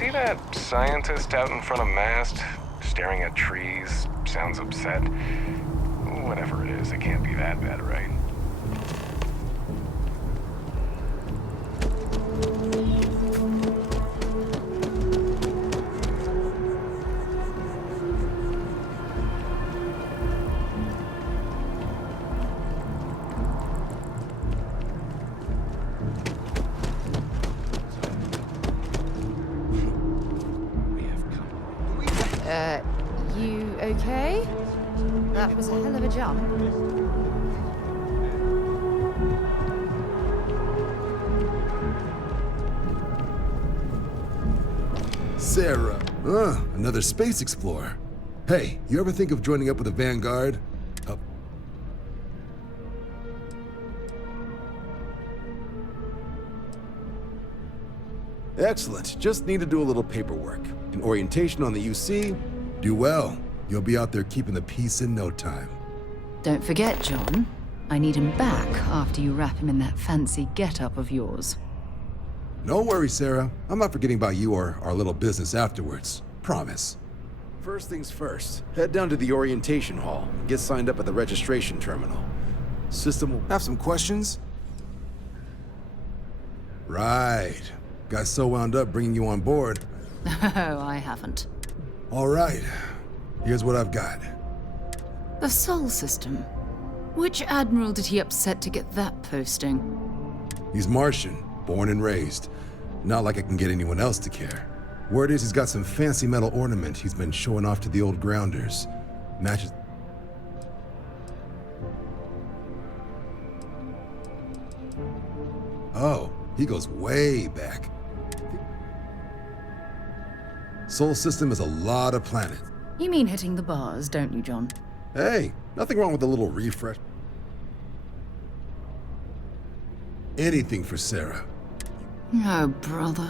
see that scientist out in front of mast, staring at trees, sounds upset? Whatever it is, it can't be that bad, right? You okay? That was a hell of a jump. Sarah. Another space explorer. Hey, you ever think of joining up with the Vanguard? Excellent. Just need to do a little paperwork. An orientation on the UC. Do well. You'll be out there keeping the peace in no time. Don't forget, John. I need him back after you wrap him in that fancy get-up of yours. No worries, Sarah. I'm not forgetting about you or our little business afterwards. Promise. First things first. Head down to the orientation hall. Get signed up at the registration terminal. System will have some questions? Right. Got so wound up bringing you on board. Oh, I haven't. All right. Here's what I've got. The Sol system. Which admiral did he upset to get that posting? He's Martian, born and raised. Not like I can get anyone else to care. Word is he's got some fancy metal ornament he's been showing off to the old grounders. Matches... Oh, he goes way back. Sol system is a lot of planets. You mean hitting the bars, don't you, John? Hey, nothing wrong with a little refresh. Anything for Sarah. Oh, brother.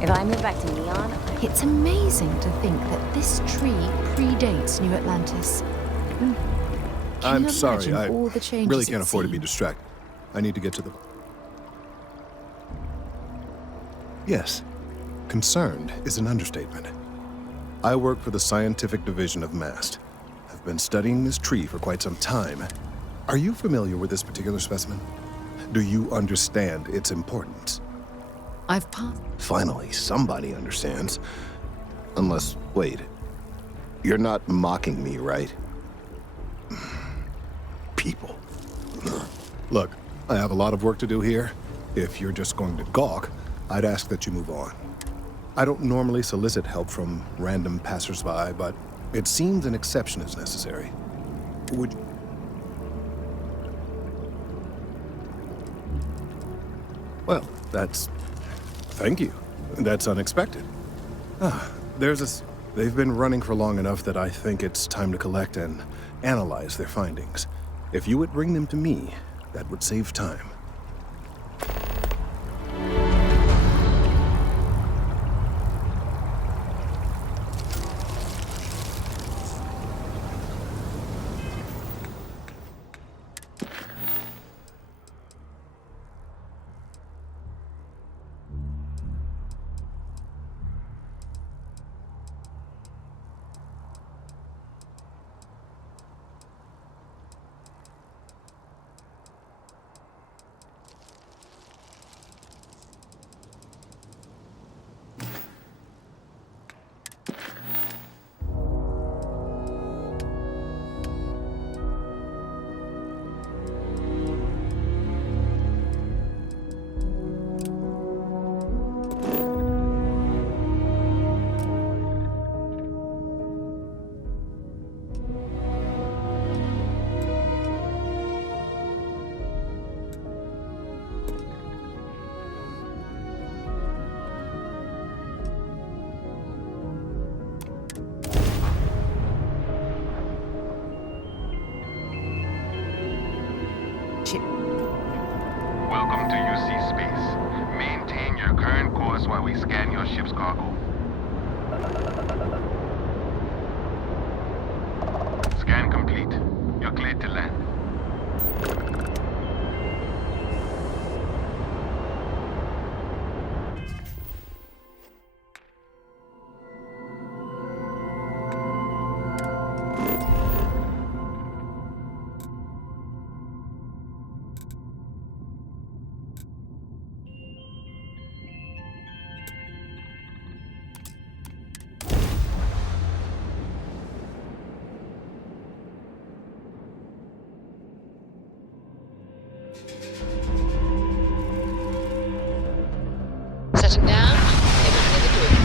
If I move back to Neon... It's amazing to think that this tree predates New Atlantis. I'm sorry, I all the changes really can't it's afford to be seen? distracted. I need to get to the... Yes, concerned is an understatement. I work for the scientific division of MAST. I've been studying this tree for quite some time. Are you familiar with this particular specimen? Do you understand its importance? I've passed. Finally, somebody understands. Unless, wait. You're not mocking me, right? People. Look, I have a lot of work to do here. If you're just going to gawk, I'd ask that you move on. I don't normally solicit help from random passersby, but it seems an exception is necessary. Would... Well, that's... Thank you. That's unexpected. They've been running for long enough that I think it's time to collect and analyze their findings. If you would bring them to me, that would save time. Welcome to UC Space. Maintain your current course while we scan your ship's cargo. Scan complete. You're cleared to land. Setting down. Everything in the group.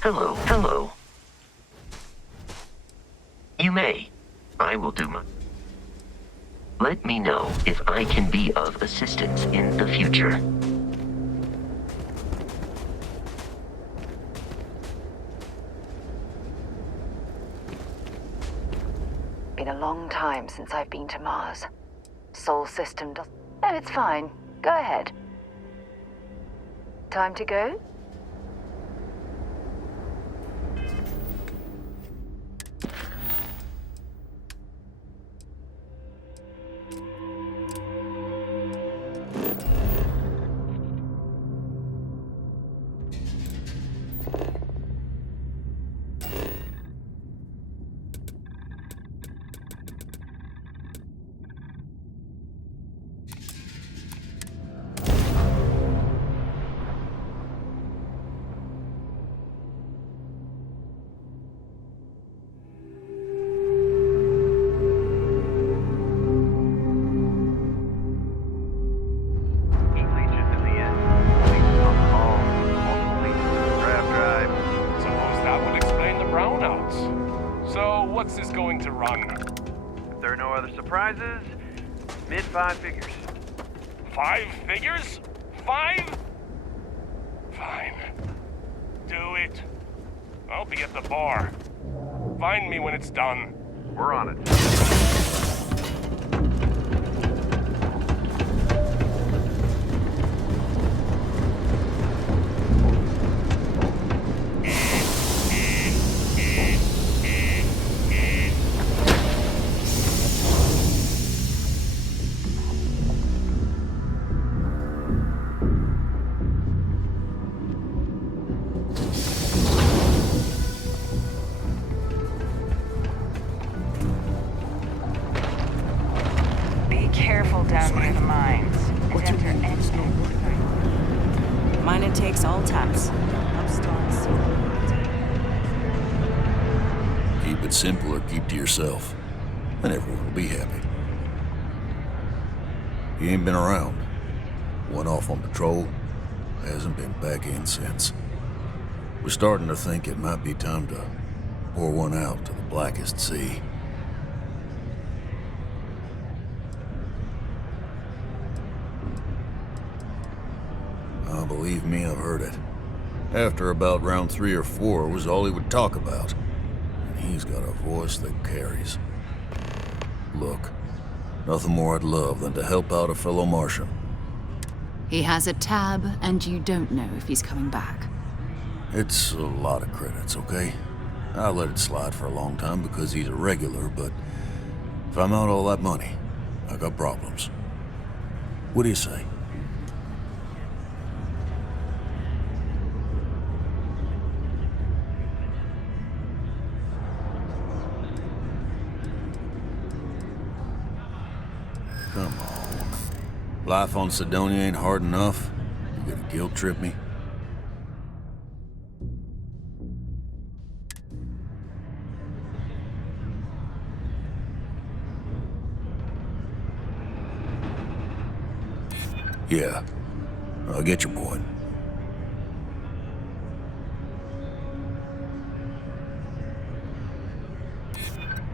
Hello, hello. You may. I will do my... Let me know if I can be of assistance in the future. Been a long time since I've been to Mars. Sol system does... No, it's fine. Go ahead. Time to go? What's this going to run? If there are no other surprises, mid-5 figures. 5 figures? 5? Fine. Do it. I'll be at the bar. Find me when it's done. We're on it. Careful down near the mines. And enter Miner takes all taps. Keep it simple or keep to yourself, and everyone will be happy. He ain't been around. Went off on patrol, hasn't been back in since. We're starting to think it might be time to pour one out to the blackest sea. Believe me, I've heard it. After about round 3 or 4 was all he would talk about. And he's got a voice that carries. Look, nothing more I'd love than to help out a fellow Martian. He has a tab, and you don't know if he's coming back. It's a lot of credits, okay? I let it slide for a long time because he's a regular, but if I'm out all that money, I got problems. What do you say? Come on. Life on Sidonia ain't hard enough. You gonna guilt trip me? Yeah, I get your point.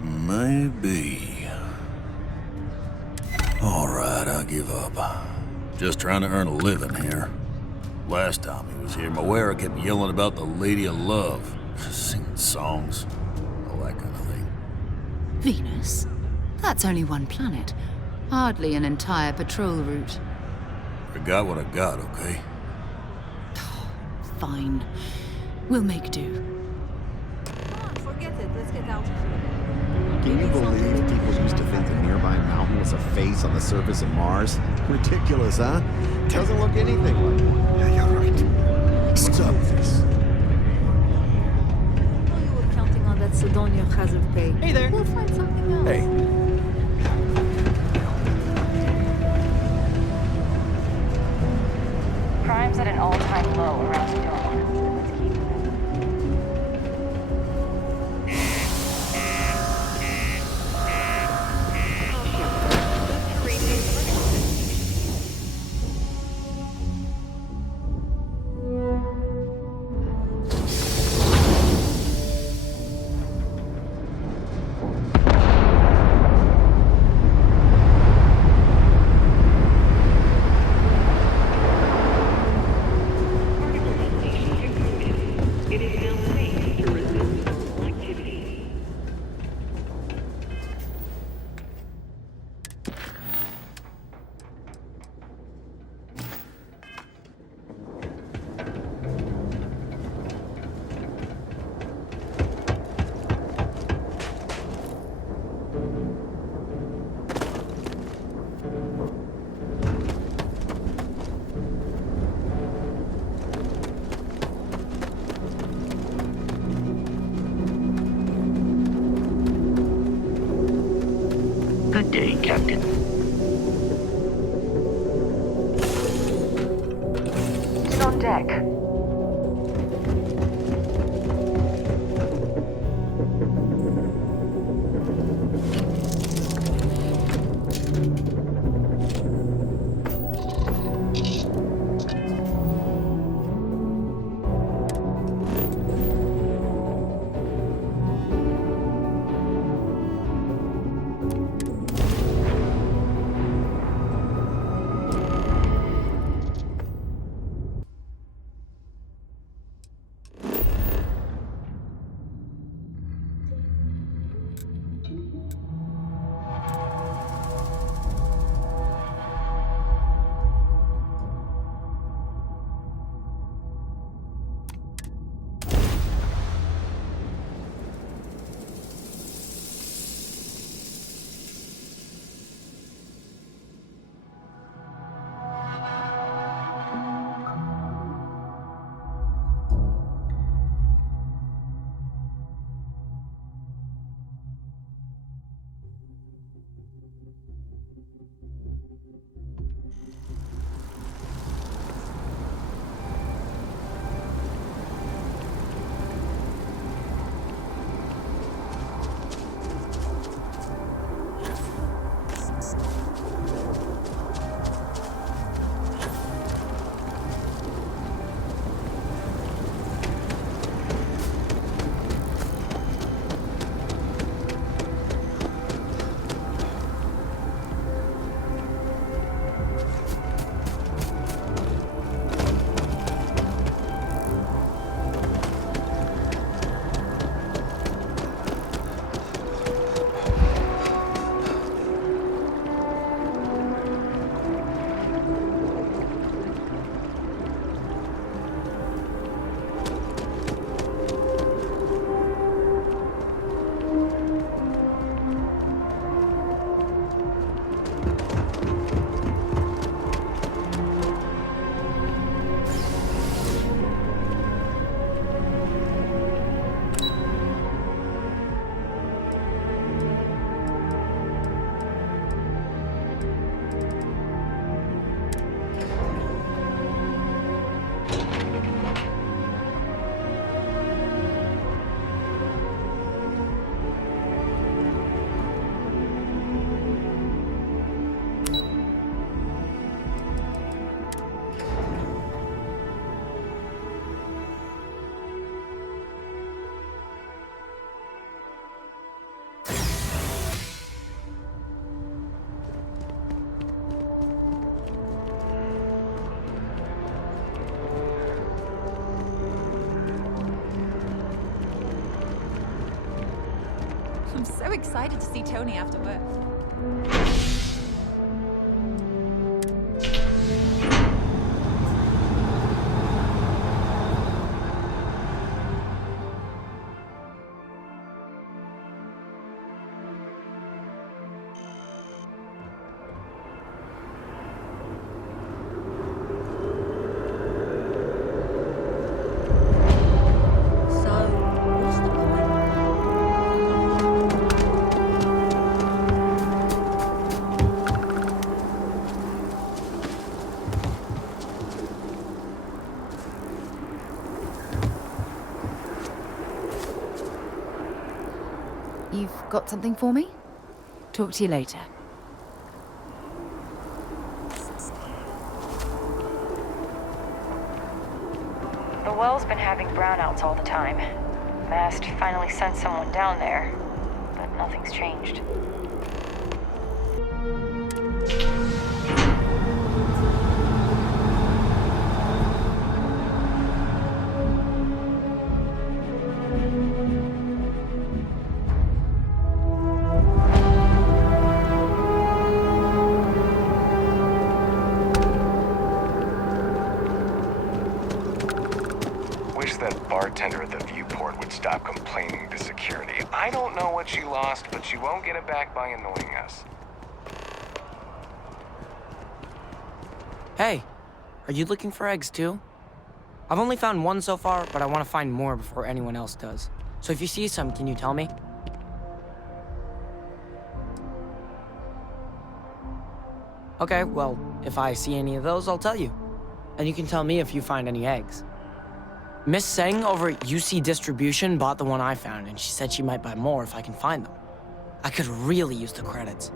Maybe. All right, I give up. Just trying to earn a living here. Last time he was here, Moira kept yelling about the Lady of Love, singing songs, all that kind of thing. Venus? That's only one planet. Hardly an entire patrol route. I got what I got, okay? Fine. We'll make do. Forget it. Let's get out of here. Can you believe people used to think the nearby mountain was a face on the surface of Mars? Ridiculous, huh? Doesn't look anything like one. Yeah, you're right. What's up? I know you were counting on that Sidonia hazard pay. Hey there. We'll find something else. Hey. Crime's at an all-time low around Sidonia. Let's keep it. Good day, Captain. Get on deck. excited to see Tony after work. You've got something for me? Talk to you later. The well's been having brownouts all the time. Mast finally sent someone down there, but nothing's changed. Wish that bartender at the viewport would stop complaining to security. I don't know what she lost, but she won't get it back by annoying us. Hey, are you looking for eggs too? I've only found one so far, but I want to find more before anyone else does. So if you see some, can you tell me? Okay, well, if I see any of those, I'll tell you. And you can tell me if you find any eggs. Miss Seng over at UC Distribution bought the one I found, and she said she might buy more if I can find them. I could really use the credits.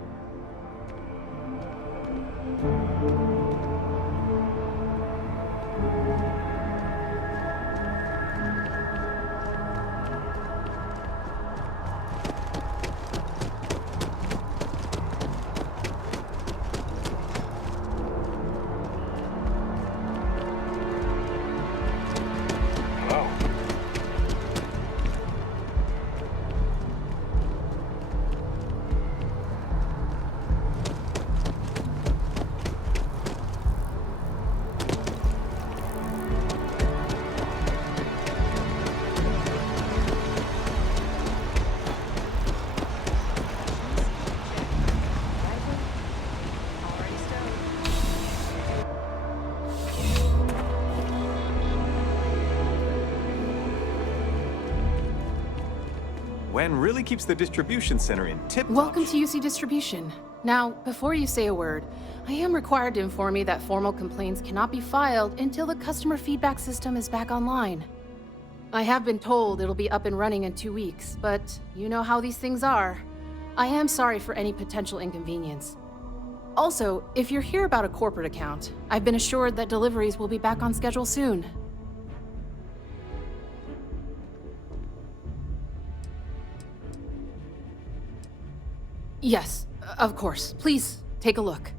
Wen really keeps the distribution center in tip-top. Welcome to UC Distribution. Now, before you say a word, I am required to inform you that formal complaints cannot be filed until the customer feedback system is back online. I have been told it'll be up and running in 2 weeks, but you know how these things are. I am sorry for any potential inconvenience. Also, if you're here about a corporate account, I've been assured that deliveries will be back on schedule soon. Yes, of course. Please, take a look.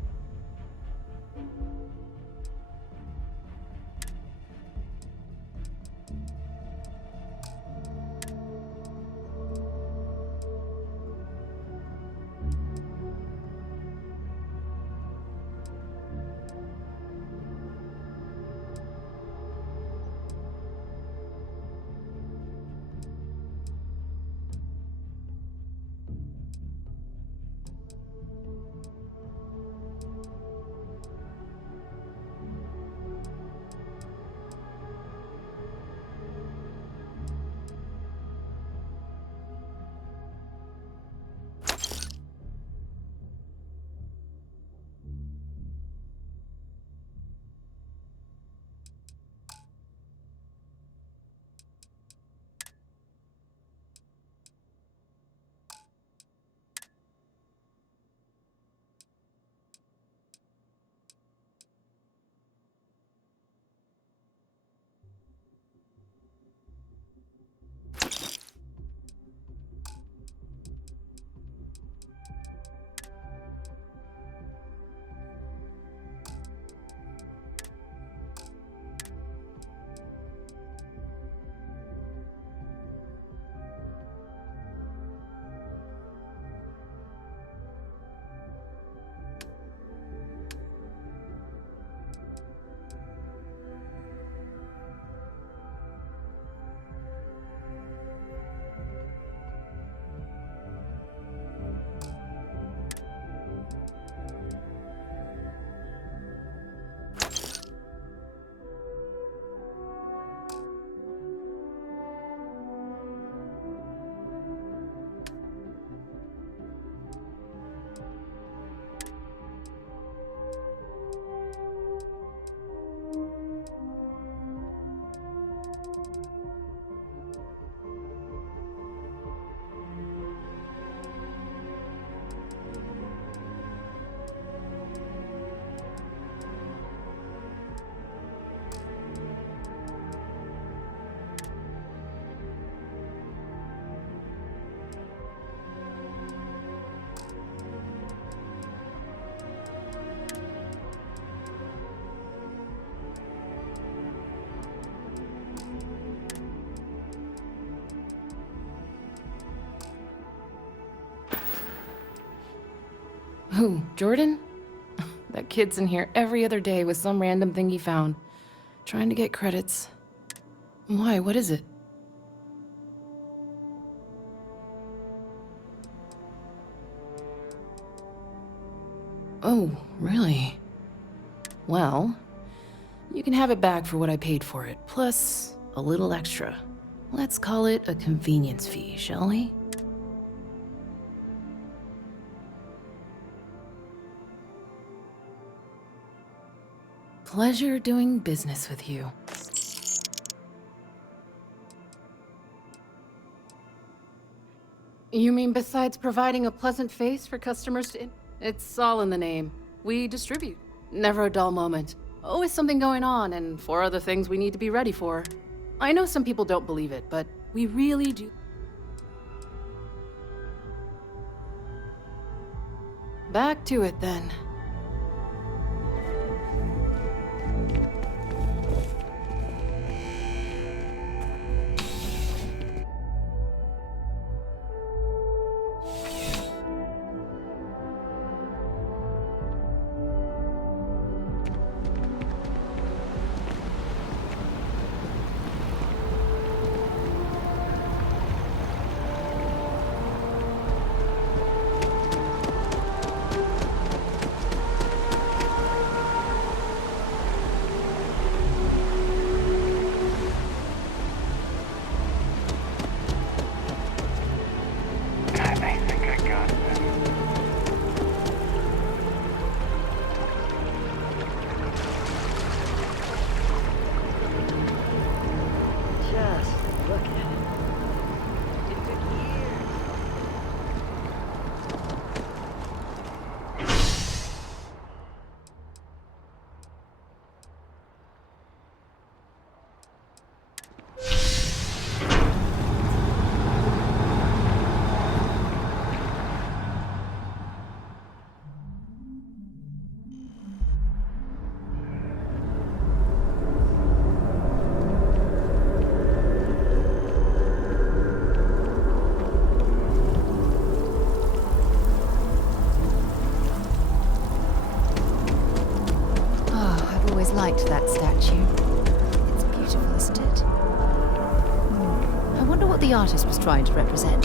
Who, Jordan? That kid's in here every other day with some random thing he found. Trying to get credits. Why, what is it? Oh, really? Well, you can have it back for what I paid for it, plus a little extra. Let's call it a convenience fee, shall we? Pleasure doing business with you. You mean besides providing a pleasant face for customers to... It's all in the name. We distribute. Never a dull moment. Always something going on, and 4 other things we need to be ready for. I know some people don't believe it, but we really do. Back to it, then. Liked that statue. It's beautiful, isn't it? I wonder what the artist was trying to represent.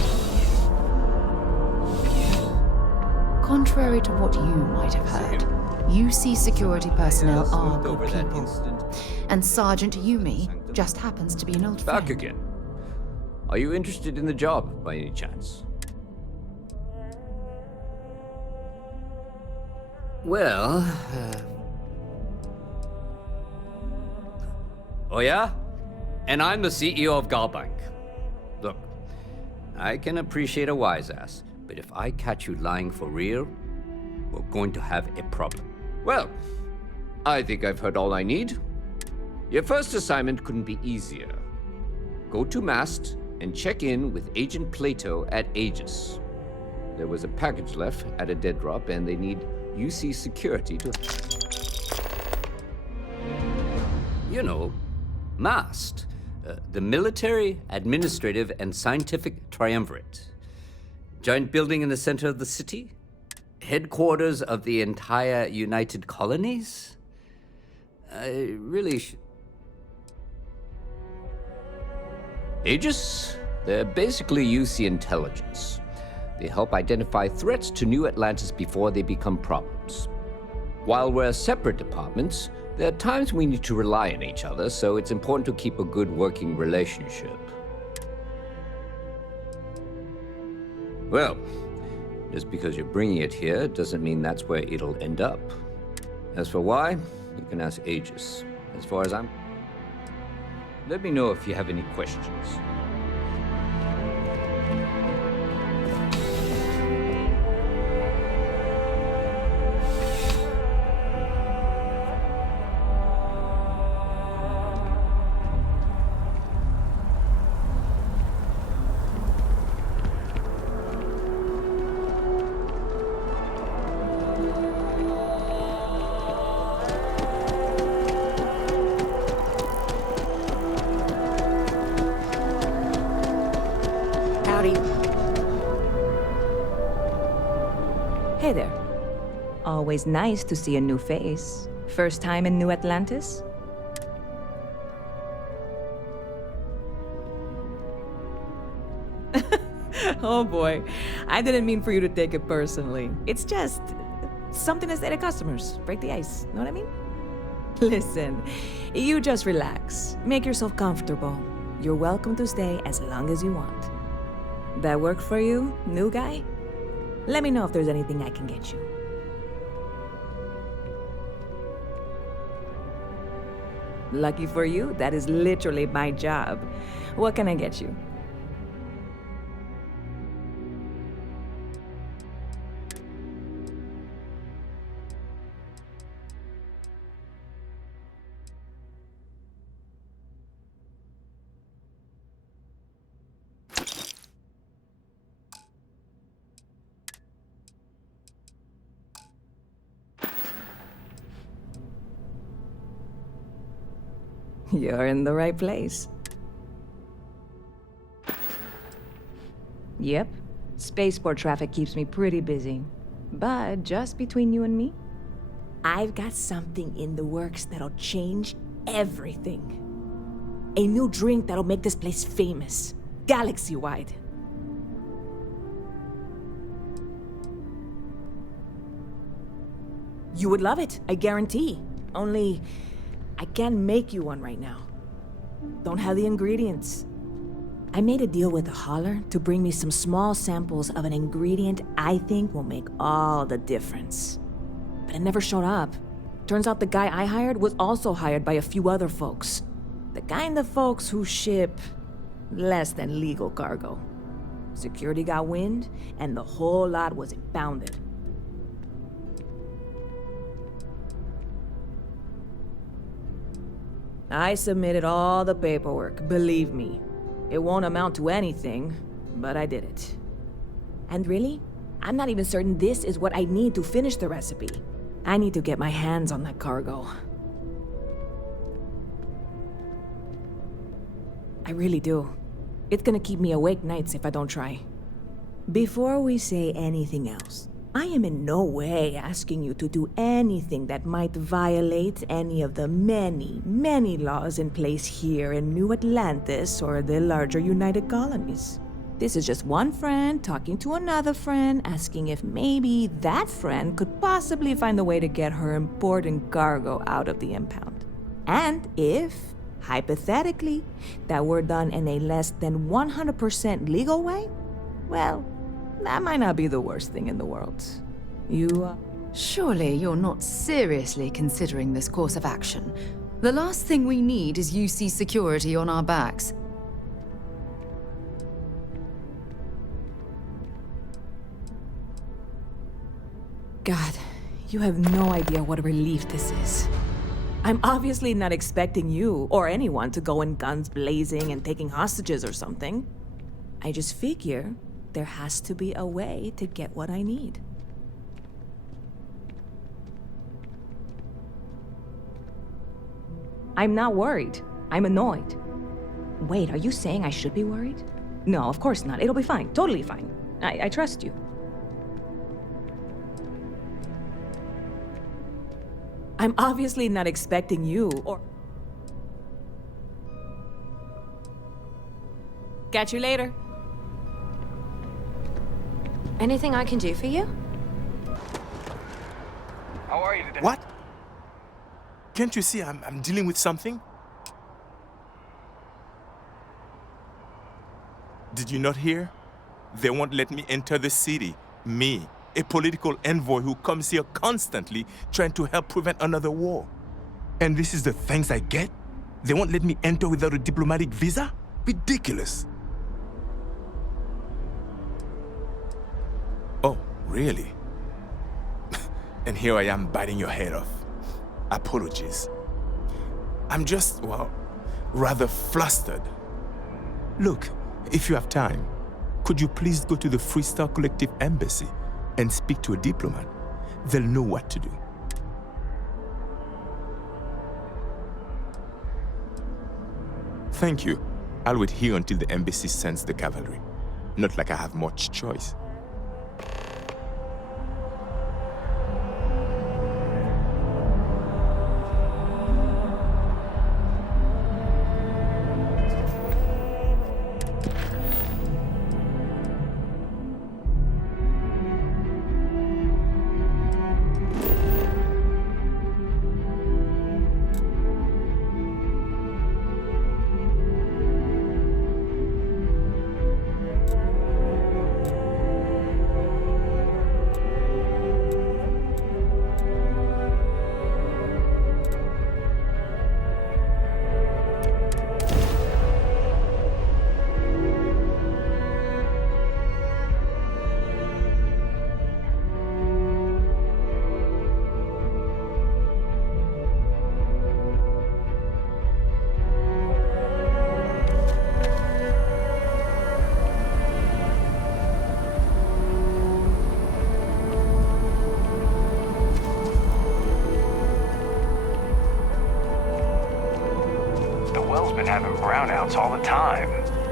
Contrary to what you might have heard, UC security personnel are good people. And Sergeant Yumi just happens to be an old friend. Back again. Are you interested in the job, by any chance? Well, Oh yeah? And I'm the CEO of Galbank. Look, I can appreciate a wise ass, but if I catch you lying for real, we're going to have a problem. Well, I think I've heard all I need. Your first assignment couldn't be easier. Go to Mast and check in with Agent Plato at Aegis. There was a package left at a dead drop, and they need UC security to... You know, MAST, the Military, Administrative, and Scientific Triumvirate. Giant building in the center of the city? Headquarters of the entire United Colonies? I really Aegis? They're basically UC intelligence. They help identify threats to New Atlantis before they become problems. While we're separate departments, there are times we need to rely on each other, so it's important to keep a good working relationship. Well, just because you're bringing it here doesn't mean that's where it'll end up. As for why, you can ask Aegis. As far as I'm... Let me know if you have any questions. always nice to see a new face. First time in New Atlantis? Oh boy, I didn't mean for you to take it personally. It's just something to say to customers. Break the ice, know what I mean? Listen, you just relax. Make yourself comfortable. You're welcome to stay as long as you want. That work for you, new guy? Let me know if there's anything I can get you. Lucky for you, that is literally my job. What can I get you? You're in the right place. Yep. Spaceport traffic keeps me pretty busy. But just between you and me, I've got something in the works that'll change everything. A new drink that'll make this place famous, galaxy-wide. You would love it, I guarantee. Only, I can't make you one right now. Don't have the ingredients. I made a deal with a hauler to bring me some small samples of an ingredient I think will make all the difference. But it never showed up. Turns out the guy I hired was also hired by a few other folks. The kind of folks who ship less than legal cargo. Security got wind, and the whole lot was impounded. I submitted all the paperwork, believe me. It won't amount to anything, but I did it. And really, I'm not even certain this is what I need to finish the recipe. I need to get my hands on that cargo. I really do. It's gonna keep me awake nights if I don't try. Before we say anything else, I am in no way asking you to do anything that might violate any of the many, many laws in place here in New Atlantis or the larger United Colonies. This is just one friend talking to another friend, asking if maybe that friend could possibly find a way to get her important cargo out of the impound. And if, hypothetically, that were done in a less than 100% legal way, well, that might not be the worst thing in the world. Surely you're not seriously considering this course of action. The last thing we need is UC security on our backs. God, you have no idea what a relief this is. I'm obviously not expecting you or anyone to go in guns blazing and taking hostages or something. I just figure there has to be a way to get what I need. I'm not worried. I'm annoyed. Wait, are you saying I should be worried? No, of course not. It'll be fine. Totally fine. I trust you. I'm obviously not expecting you or... Catch you later. Anything I can do for you? How are you today? What? Can't you see I'm dealing with something? Did you not hear? They won't let me enter the city. Me, a political envoy who comes here constantly trying to help prevent another war. And this is the thanks I get? They won't let me enter without a diplomatic visa? Ridiculous. Oh, really? And here I am biting your head off. Apologies. I'm just, well, rather flustered. Look, if you have time, could you please go to the Freestar Collective Embassy and speak to a diplomat? They'll know what to do. Thank you. I'll wait here until the embassy sends the cavalry. Not like I have much choice. been having brownouts all the time.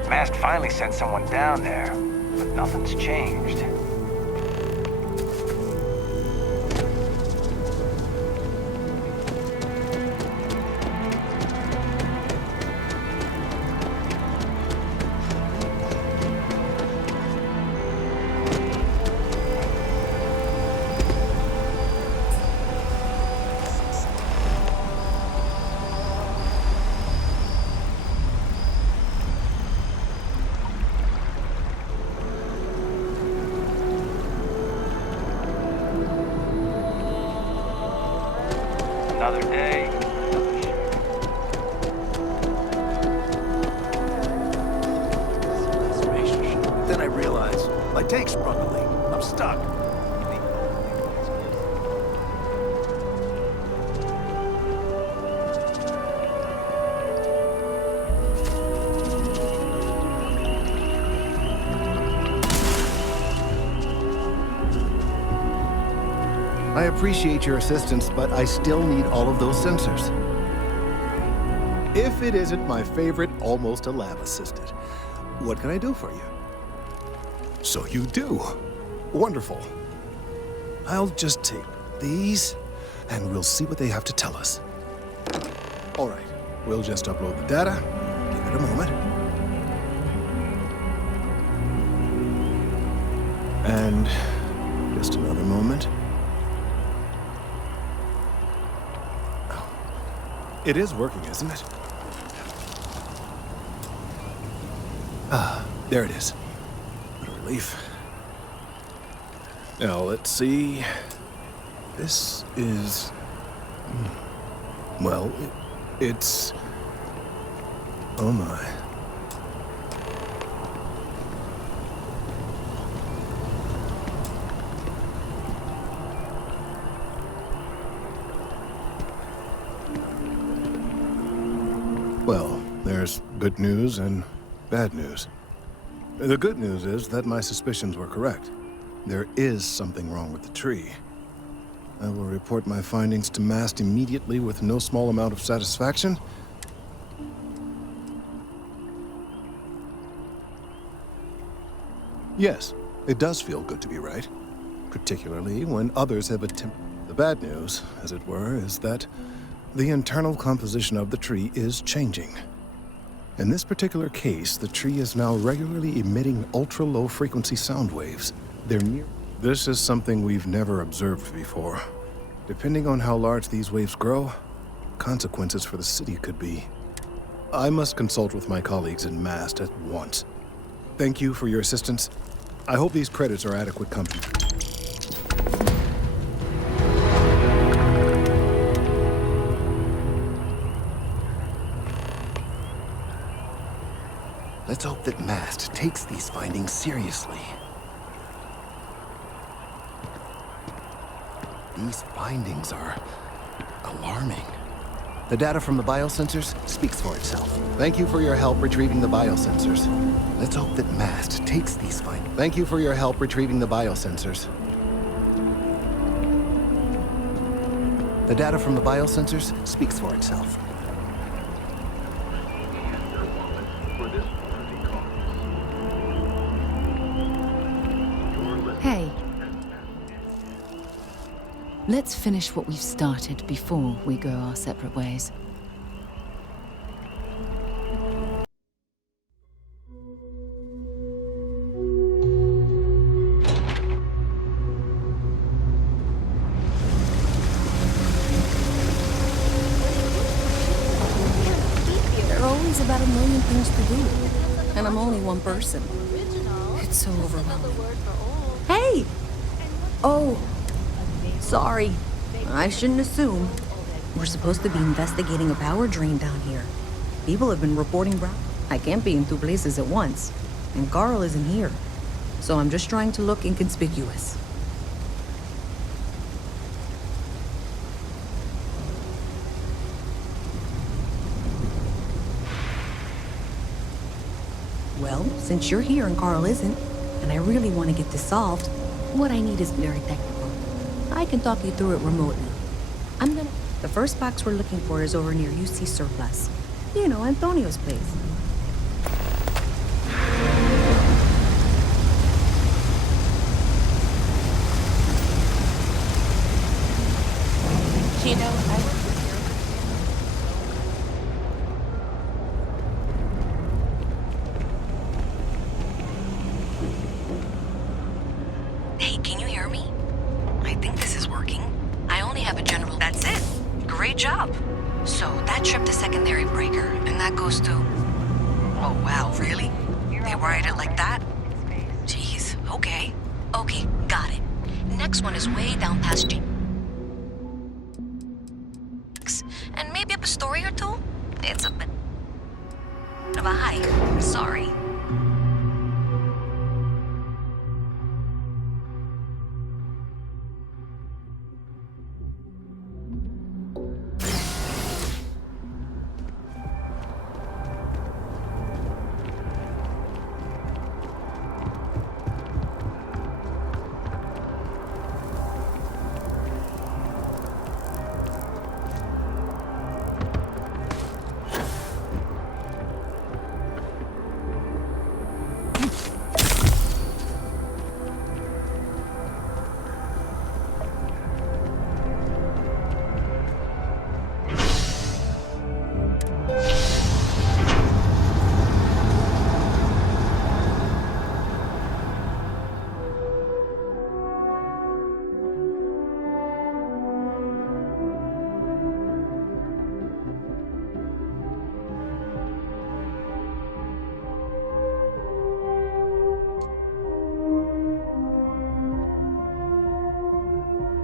Mast finally sent someone down there, but nothing's changed. Another day, another ship. Then I realized my tank sprung a leak. I'm stuck. I appreciate your assistance, but I still need all of those sensors. If it isn't my favorite almost a lab assistant, what can I do for you? So you do. Wonderful. I'll just take these, and we'll see what they have to tell us. All right, we'll just upload the data. Give it a moment. And just another moment. It is working, isn't it? Ah, there it is. What a relief. Now, let's see. This is... well, it's... oh my. Well, there's good news and bad news. The good news is that my suspicions were correct. There is something wrong with the tree. I will report my findings to Mast immediately with no small amount of satisfaction. Yes, it does feel good to be right, particularly when others have attempted. The bad news, as it were, is that the internal composition of the tree is changing. In this particular case, the tree is now regularly emitting ultra-low frequency sound waves. They're near. This is something we've never observed before. Depending on how large these waves grow, consequences for the city could be. I must consult with my colleagues in Mast at once. Thank you for your assistance. I hope these credits are adequate company. Let's hope that Mast takes these findings seriously. These findings are alarming. The data from the biosensors speaks for itself. Thank you for your help retrieving the biosensors. Let's hope that Mast takes these findings. Thank you for your help retrieving the biosensors. The data from the biosensors speaks for itself. Hey. Let's finish what we've started before we go our separate ways. There are always about a million things to do, and I'm only one person. It's so overwhelming. Hey! Oh, sorry. I shouldn't assume. We're supposed to be investigating a power drain down here. People have been reporting brown. I can't be in two places at once. And Carl isn't here. So I'm just trying to look inconspicuous. Well, since you're here and Carl isn't, and I really want to get this solved, what I need is very technical. I can talk you through it remotely. The first box we're looking for is over near UC Surplus. You know, Antonio's place. You know, Hey, can you hear me? I think this is working. I only have a general. That's it. Great job. So that trip to secondary breaker, and that goes to... Oh, wow, really? They wired it like that? Jeez, okay. Okay, got it. Next one is way down past G. And maybe up a story or two? It's a bit of a hike. Sorry.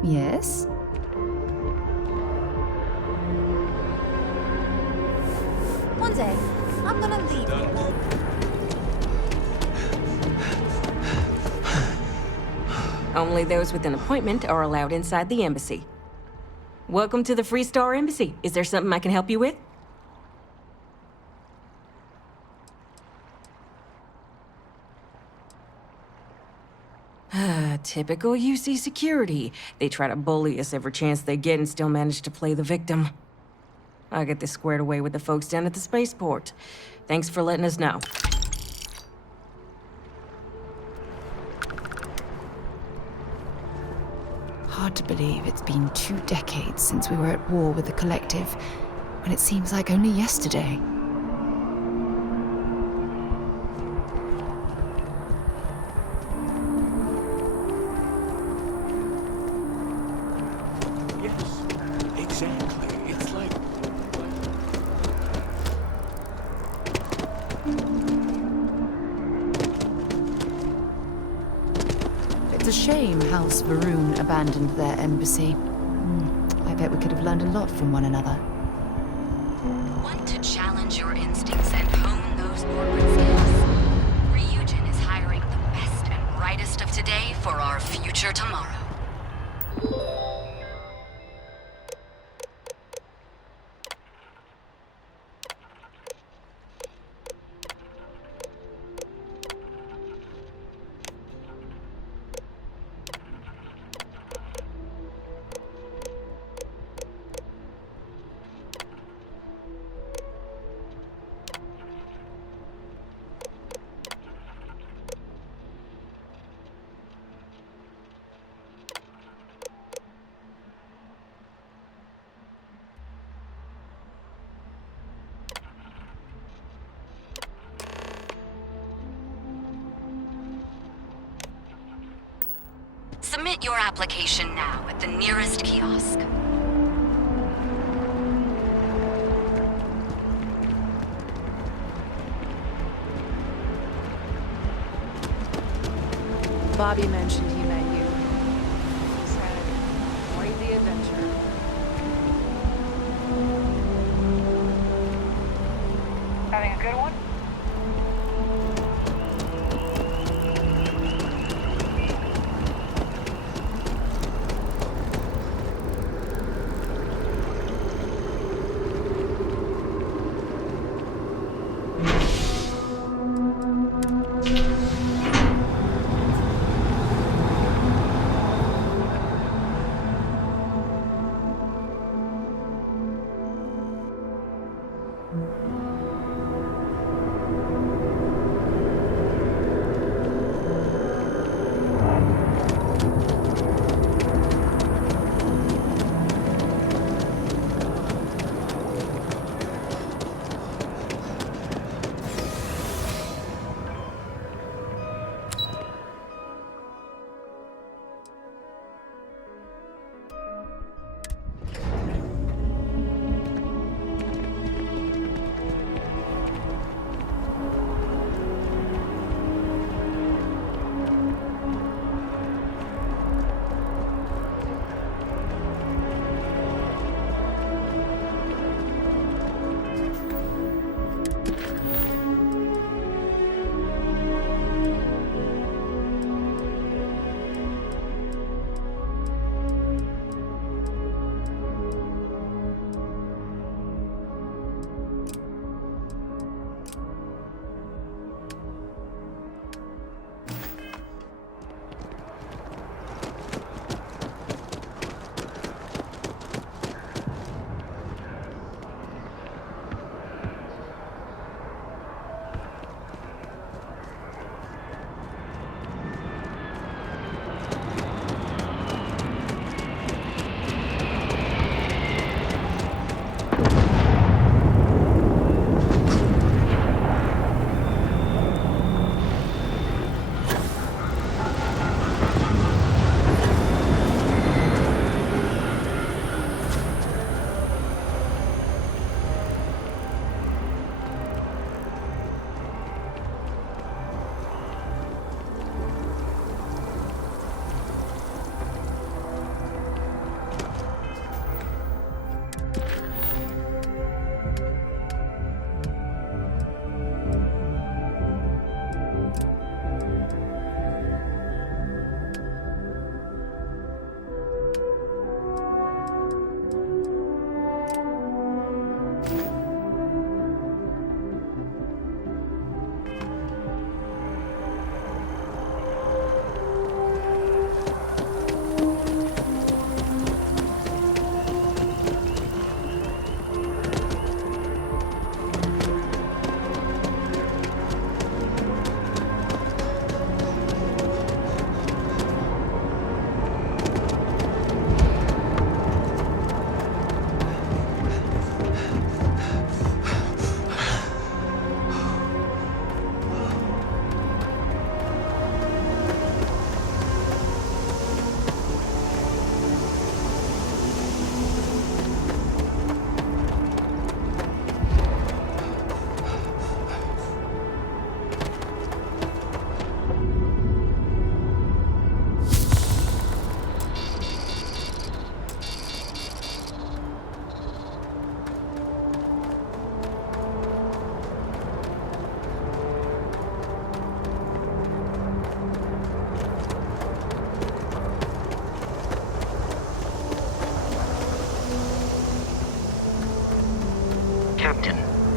Yes? One day, I'm gonna leave. only those with an appointment are allowed inside the embassy. Welcome to the Free Star Embassy. Is there something I can help you with? Typical UC security. They try to bully us every chance they get and still manage to play the victim. I'll get this squared away with the folks down at the spaceport. Thanks for letting us know. Hard to believe it's been 2 decades since we were at war with the Collective, when it seems like only yesterday. House Varun abandoned their embassy. I bet we could have learned a lot from one another. Want to challenge your instincts and hone those corporate skills? Ryujin is hiring the best and brightest of today for our future tomorrow. Submit your application now at the nearest kiosk. Bobby mentioned he met you. He said, quite the adventure. Having a good one?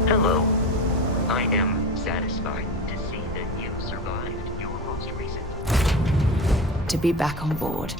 Hello. I am satisfied to see that you survived your most recent... To be back on board.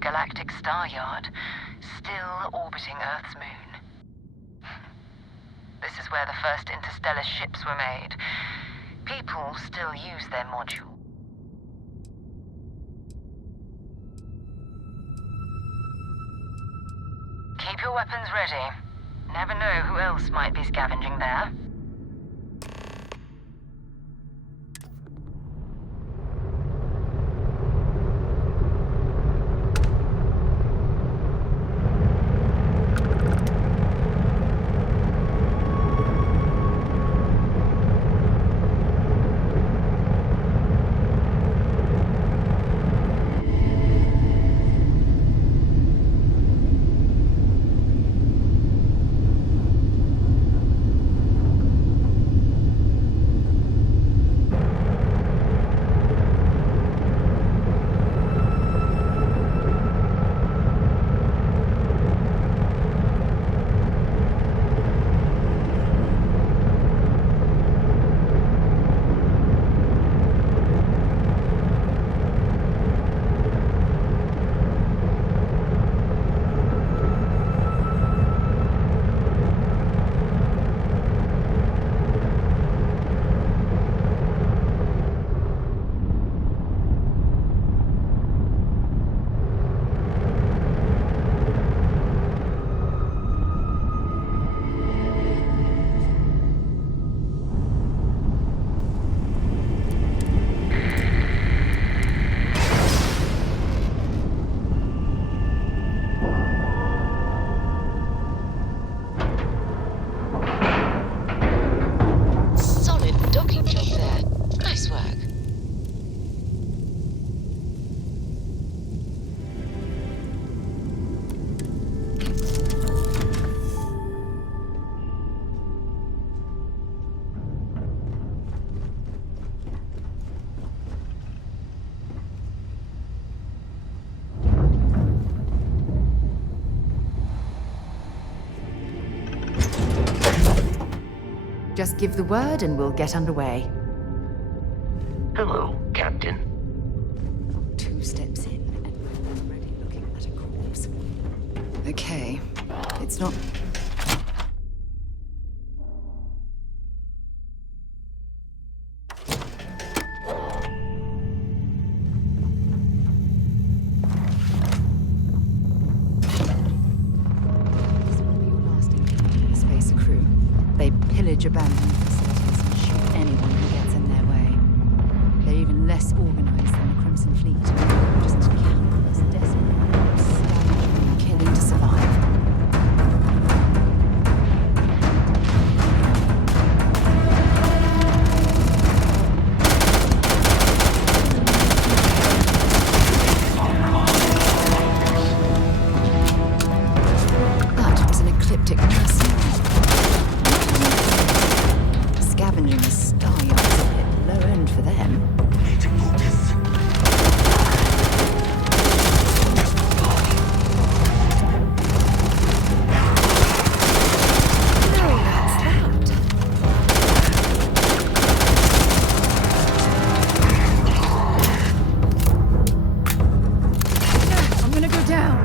Galactic Star Yard, still orbiting Earth's moon. This is where the first interstellar ships were made. People still use their module. Keep your weapons ready. Never know who else might be scavenging there. Just give the word and we'll get underway. Hello, Captain. 2 steps in and we're already looking at a corpse. Okay, it's not... abandoned facilities and shoot anyone who gets in their way. They're even less organized than the Crimson Fleet. Just countless desperate scavenging and killing to survive. That was an ecliptic mercenary. Scavenging the star yards is a bit low end for them. I'm gonna go down.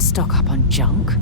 don't stock up on junk.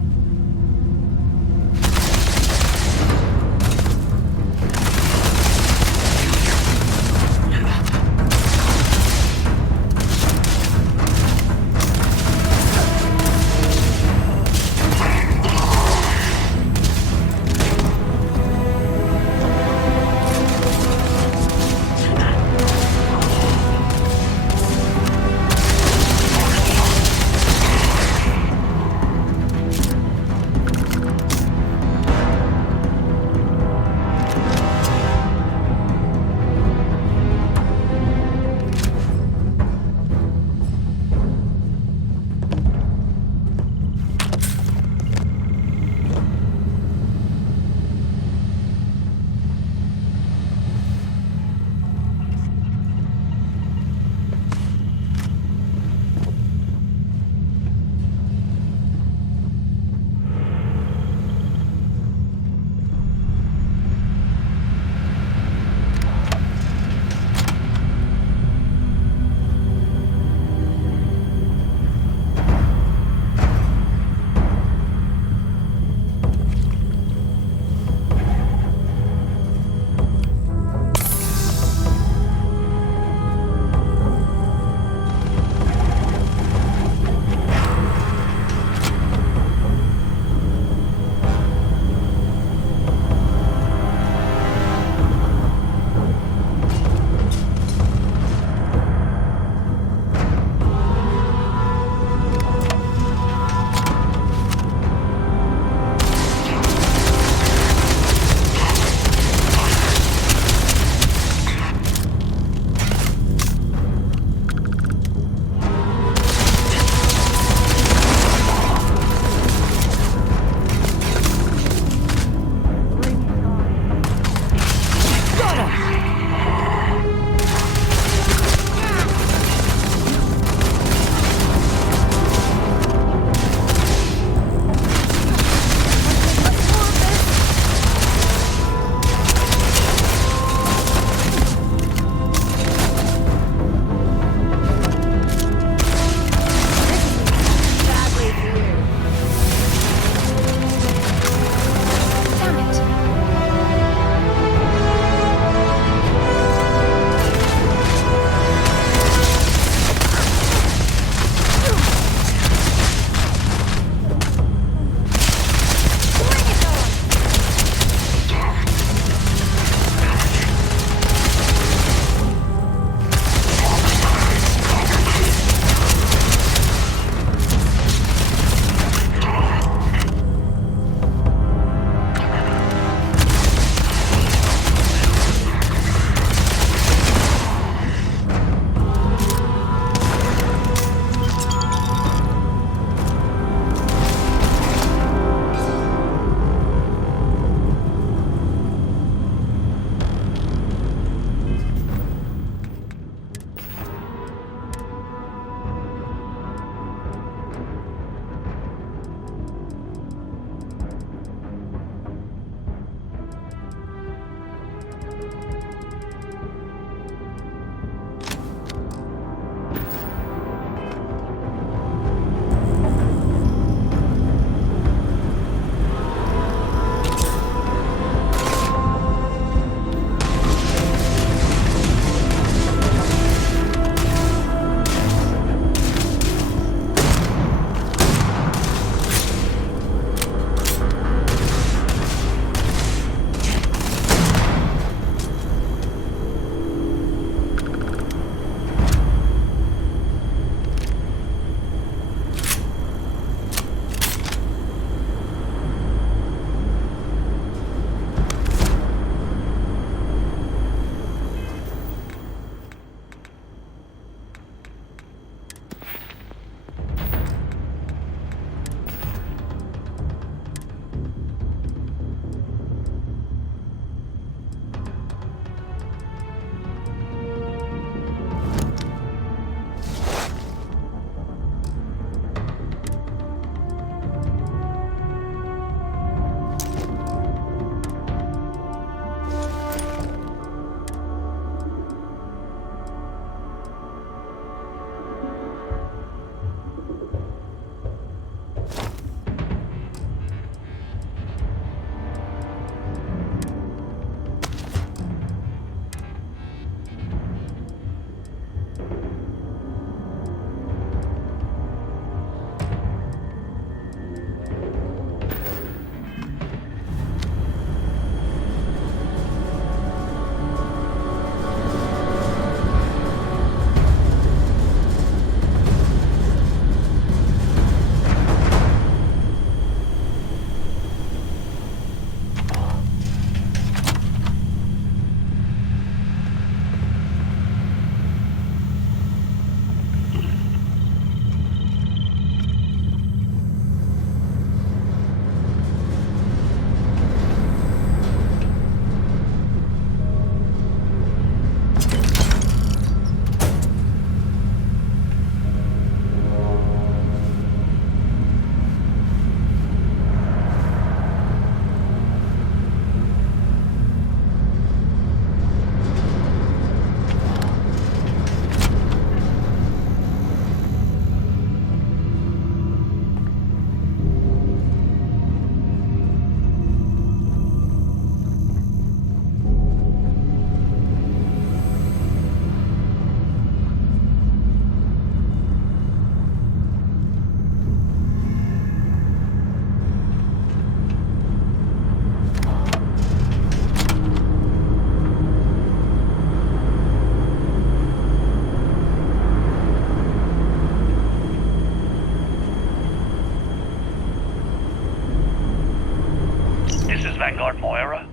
Vanguard, Moira.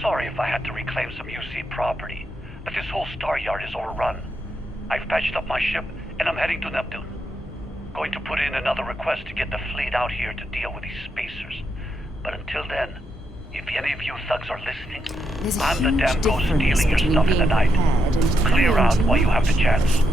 Sorry if I had to reclaim some UC property, but this whole star yard is overrun. I've patched up my ship, and I'm heading to Neptune. Going to put in another request to get the fleet out here to deal with these spacers. But until then, if any of you thugs are listening, There's a I'm the huge damn ghost difference stealing your between stuff in the being night. prepared and Clear out prepared. while you have the chance.